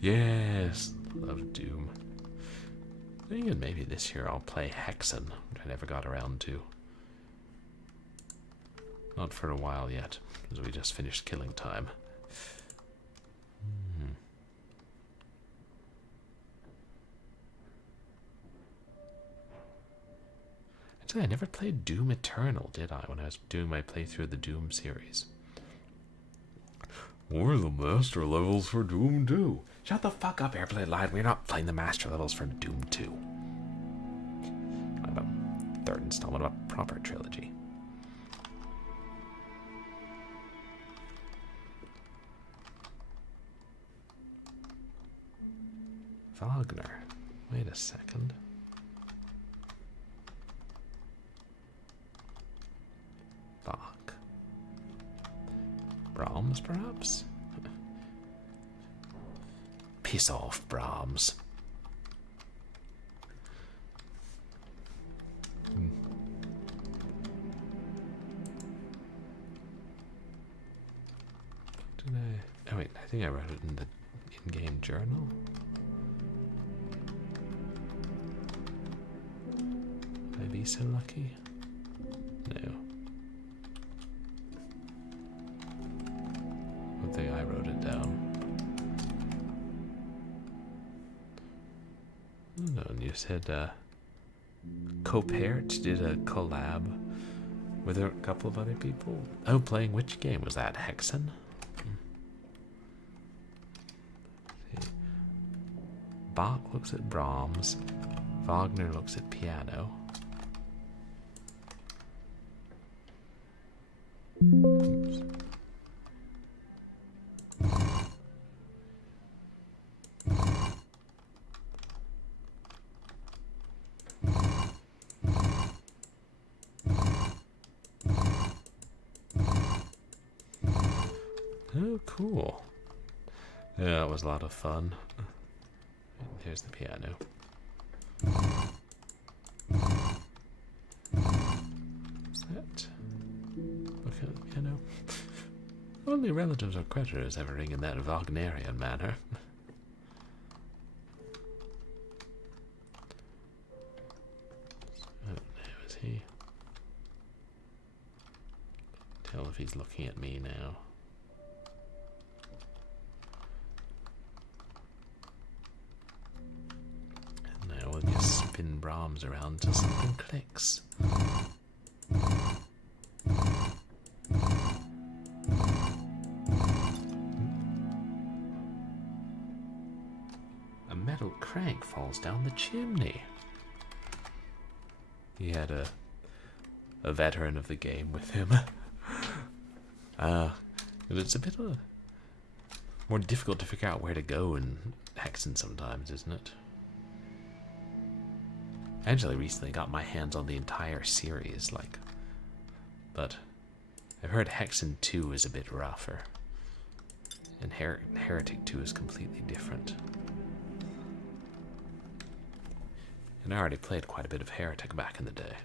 Yes, love Doom. Thinking maybe this year I'll play Hexen, which I never got around to. Not for a while yet, because we just finished Killing Time. Actually, I never played Doom Eternal, did I, when I was doing my playthrough of the Doom series? We're the master levels for Doom 2. Shut the fuck up, Airplane Line. We're not playing the master levels for Doom 2. I have a third installment of a proper trilogy. Wagner. Wait a second. Bach. Brahms, perhaps? Piss off, Brahms. Did I? Oh wait, I think I wrote it in the in-game journal. Would I be so lucky? No. I think I wrote it down. No, and you said Copert did a collab with a couple of other people. Oh, playing which game was that? Hexen? Bach looks at Brahms. Wagner looks at piano. Oops. Oh, cool. Yeah, that was a lot of fun. Here's the piano. What's that? Look at the piano. Only relatives or creditors ever ring in that Wagnerian manner. Oh, now is he? Tell if he's looking at me now. Spin Brahms around till something clicks. A metal crank falls down the chimney. He had a veteran of the game with him. It's a bit more difficult to figure out where to go in Hexen sometimes, isn't it? I actually recently got my hands on the entire series, but I've heard Hexen 2 is a bit rougher, and Heretic 2 is completely different. And I already played quite a bit of Heretic back in the day.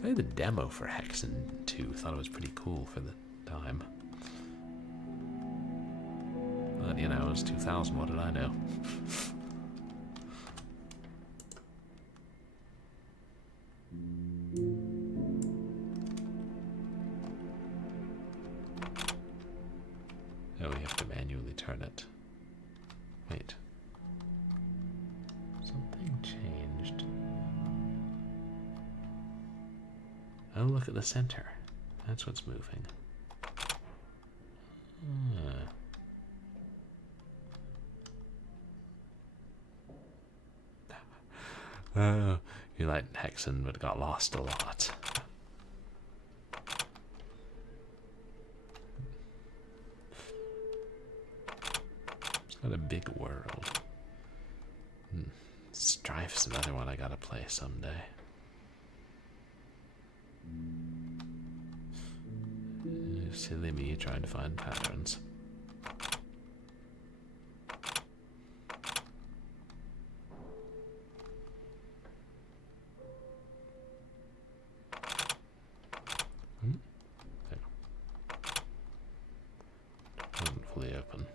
Played the demo for Hexen 2, thought it was pretty cool for the time. But, you know, it was 2000, what did I know? Oh, we have to manually turn it. Wait. Something changed. Oh, look at the center. That's what's moving. Oh, you like Hexen, but got lost a lot. It's got a big world. Strife's another one I gotta play someday. Silly me trying to find patterns. There. Wasn't fully open.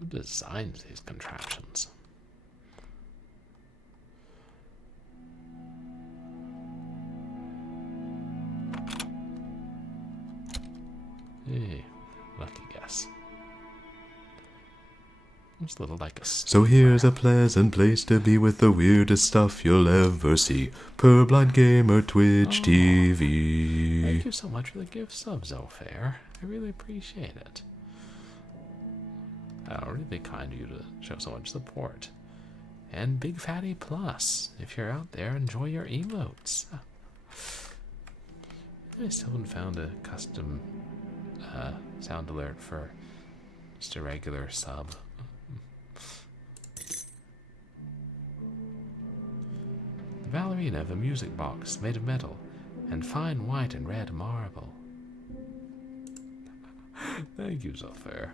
Who designed these contraptions? Hey, lucky guess. It's a little like a So here's a pleasant place to be with the weirdest stuff you'll ever see. Purblind Gamer Twitch TV. Thank you so much for the gift subs, Ofair. I really appreciate it. Oh, really kind of you to show so much support. And Big Fatty Plus, if you're out there, enjoy your emotes. I still haven't found a custom sound alert for just a regular sub. The ballerina of a music box made of metal and fine white and red marble. Thank you, Zoffair.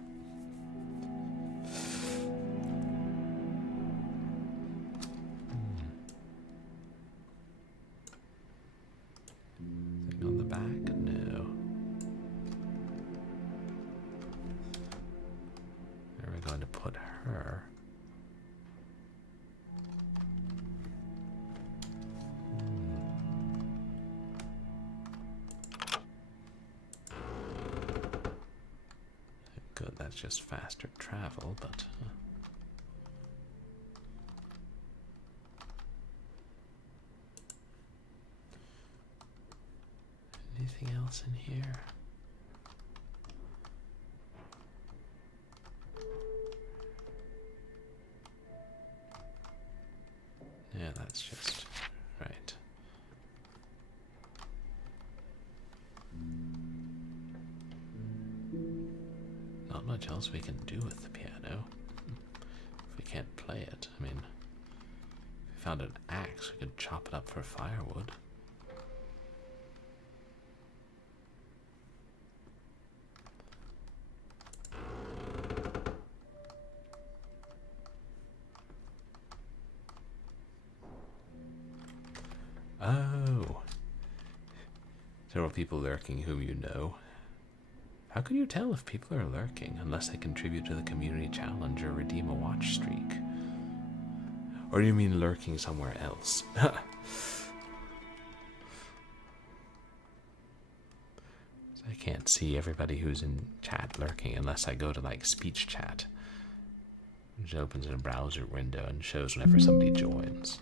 Thing on the back? No. Where are we going to put her? Good, that's just faster travel, but... Anything else in here? Yeah, that's just... right. Not much else we can do with the piano. If we can't play it. I mean, if we found an axe, we could chop it up for firewood. Oh. Several people lurking whom you know. How can you tell if people are lurking unless they contribute to the community challenge or redeem a watch streak? Or do you mean lurking somewhere else? I can't see everybody who's in chat lurking unless I go to like speech chat, which opens in a browser window and shows whenever somebody joins.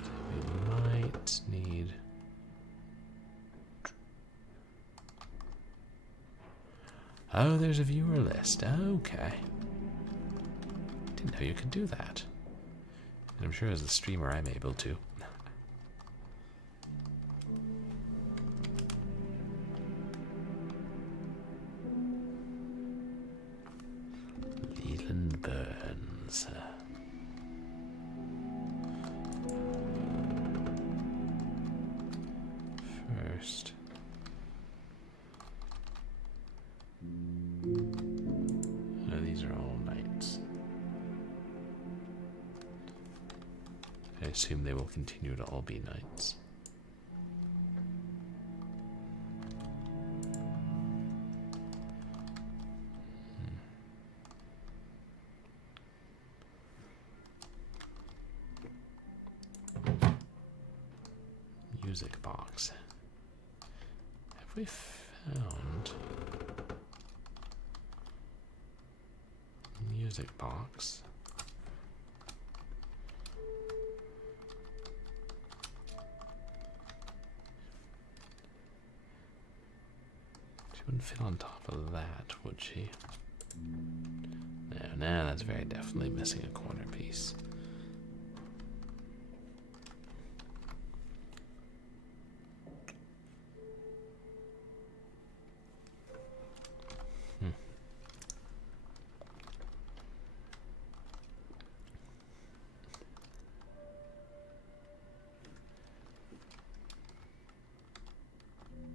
So we might need... Oh, there's a viewer list. Okay. Didn't know you could do that. And I'm sure as a streamer I'm able to. Leland Burns. First. Oh, these are all knights. I assume they will continue to all be knights. music box. Have we found music box? She wouldn't fit on top of that, would she? No, that's very definitely missing a corner piece.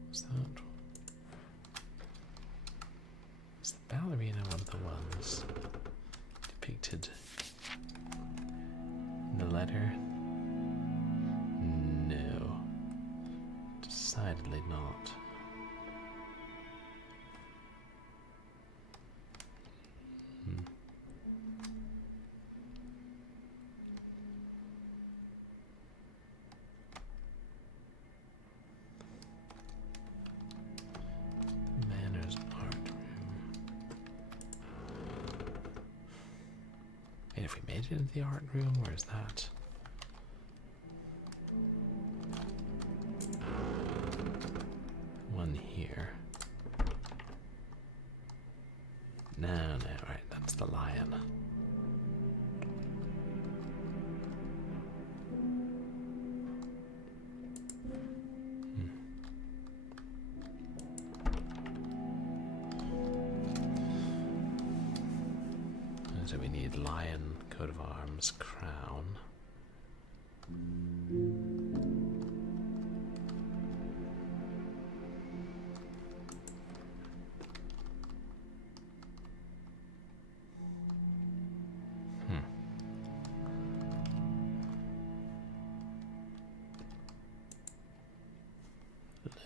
What's that? Is the ballerina one of the ones depicted in the letter? No. Decidedly not. Manor's art room. And if we made it into the art room, where's that? One here. No, right, that's the lion. So we need lion, coat of arms, crown.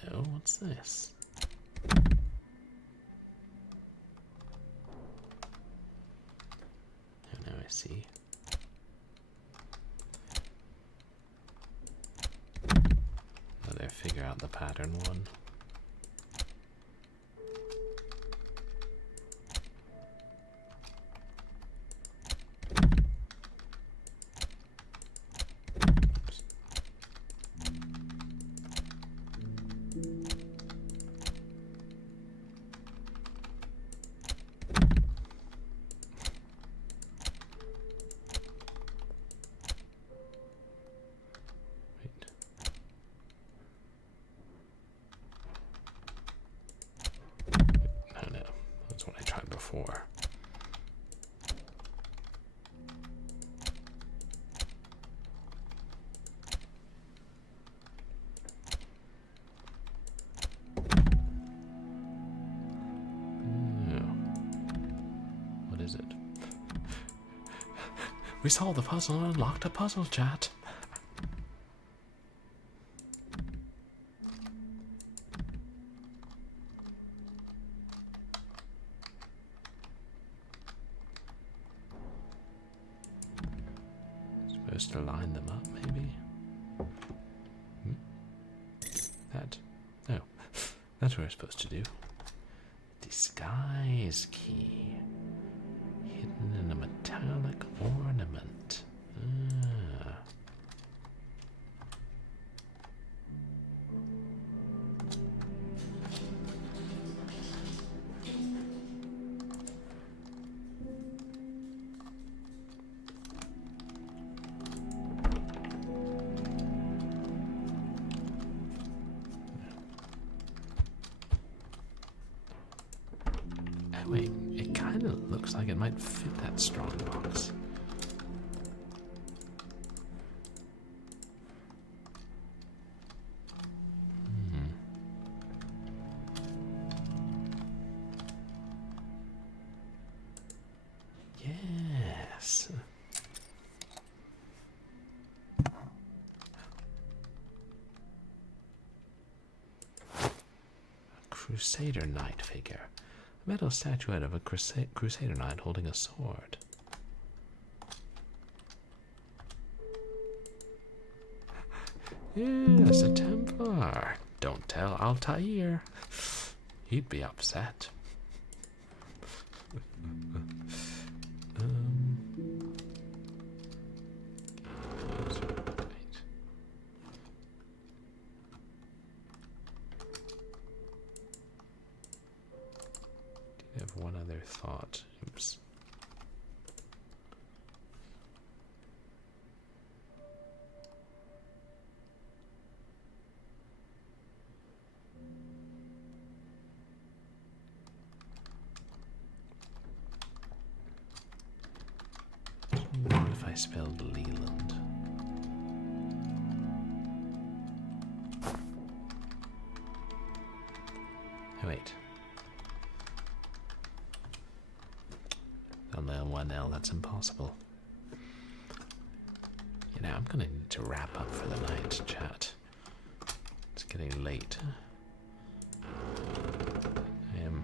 Hello, what's this? Oh, now I see. Oh, there, figure out the pattern one. Before. What is it? We solved the puzzle and unlocked a puzzle, chat. Supposed to line them up, maybe? That. No. That's what we're supposed to do. Disguise key. Hidden in a metallic ornament. Ah. Wait, it kind of looks like it might fit that strong box. Yes. A Crusader Knight figure. A metal statuette of a Crusader Knight holding a sword. Yes, a Templar. Don't tell Altair. He'd be upset. I have one other thought. Oops. What if I spelled Leland? Oh, wait. Only on one L, that's impossible. You know, I'm gonna need to wrap up for the night, chat. It's getting late. I am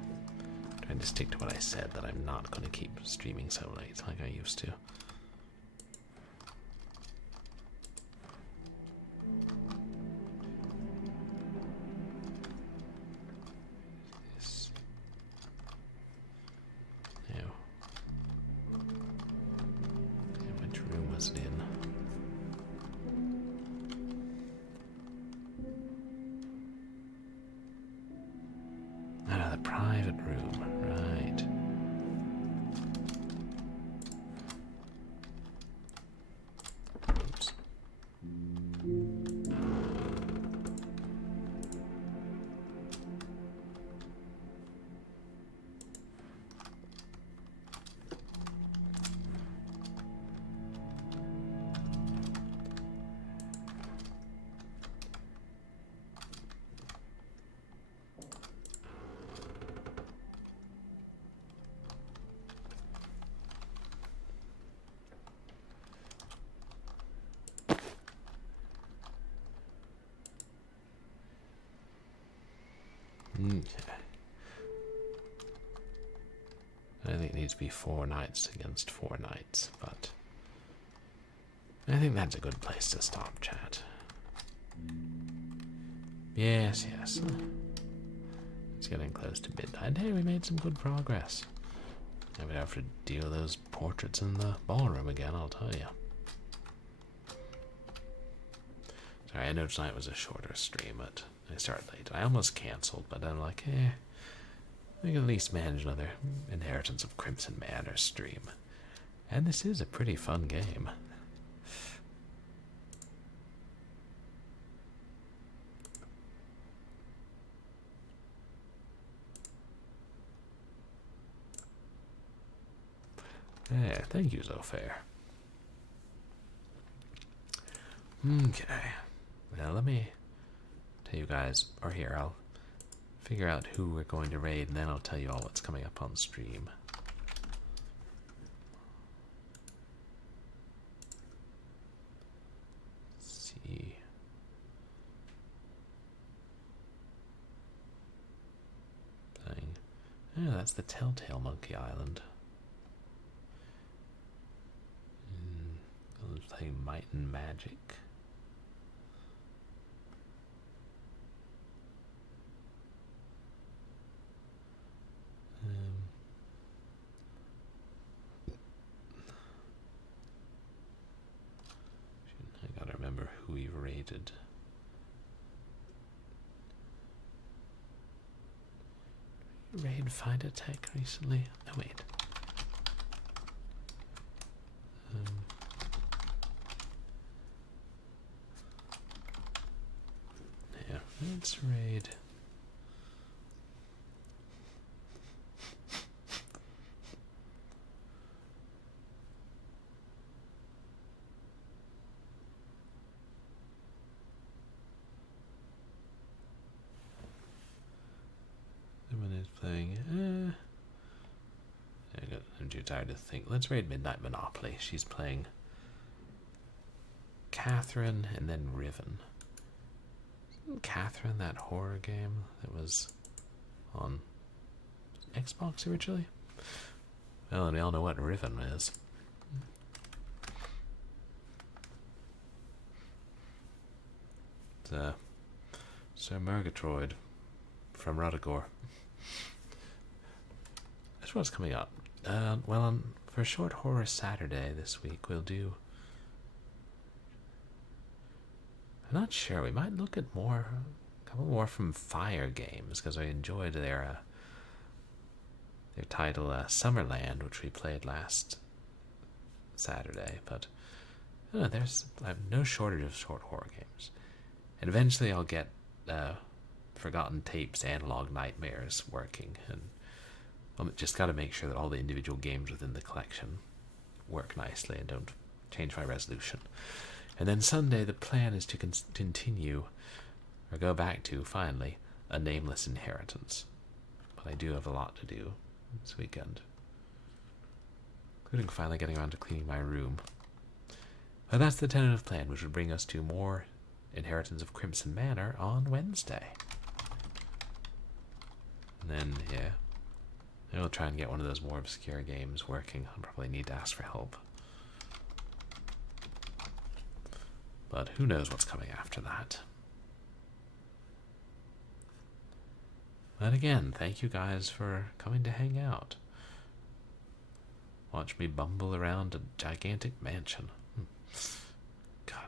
trying to stick to what I said, that I'm not gonna keep streaming so late like I used to. Private room, right. Oops. Okay. I think it needs to be 4 knights against 4 knights, but I think that's a good place to stop, chat. Yes, yes. It's getting close to midnight. Hey, we made some good progress. I would have to deal with those portraits in the ballroom again, I'll tell you. Sorry, I know tonight was a shorter stream, but I started late. I almost canceled, but I'm like, we can at least manage another Inheritance of Crimson Manor stream. And this is a pretty fun game. Yeah, thank you, Zofair. Okay. Now let me tell you guys, or here, I'll figure out who we're going to raid, and then I'll tell you all what's coming up on stream. Let's see. Playing. Oh, that's the Telltale Monkey Island. I was playing Might and Magic. I gotta remember who we rated. Raid Find Attack recently? Oh wait. Yeah, let's raid. Someone is playing. I'm too tired to think. Let's raid Midnight Monopoly. She's playing Catherine and then Riven. Isn't Catherine that horror game that was on Xbox originally? Well, and we all know what Riven is. It's Sir Murgatroyd from Rutagore. That's what's coming up. For Short Horror Saturday this week, we'll do... I'm not sure. We might look at a couple more from Fire Games, because I enjoyed their title, Summerland, which we played last Saturday. But I have no shortage of short horror games. And eventually I'll get Forgotten Tapes Analog Nightmares working, and I've just got to make sure that all the individual games within the collection work nicely and don't change my resolution. And then Sunday, the plan is to continue, or go back to, finally, A Nameless Inheritance. But I do have a lot to do this weekend, including finally getting around to cleaning my room. But that's the tentative plan, which would bring us to more Inheritance of Crimson Manor on Wednesday. And then, yeah, maybe we'll try and get one of those more obscure games working. I'll probably need to ask for help. But who knows what's coming after that. But again, thank you guys for coming to hang out. Watch me bumble around a gigantic mansion. God,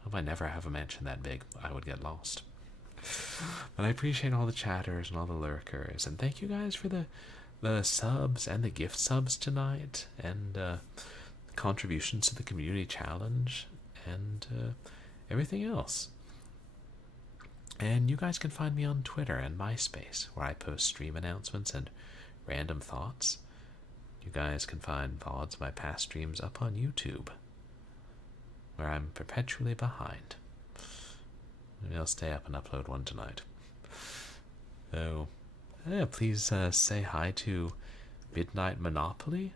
I hope I never have a mansion that big. I would get lost. But I appreciate all the chatters and all the lurkers. And thank you guys for the subs and the gift subs tonight. And the contributions to the community challenge. And everything else. And you guys can find me on Twitter and MySpace, where I post stream announcements and random thoughts. You guys can find VODs of my past streams up on YouTube, where I'm perpetually behind. Maybe I'll stay up and upload one tonight. So, yeah, please say hi to Midnight Monopoly.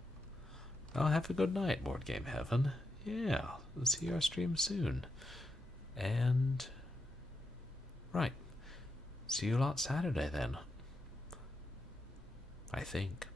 I'll have a good night, Board Game Heaven. Yeah, we'll see our stream soon. And, right, see you lot Saturday then. I think.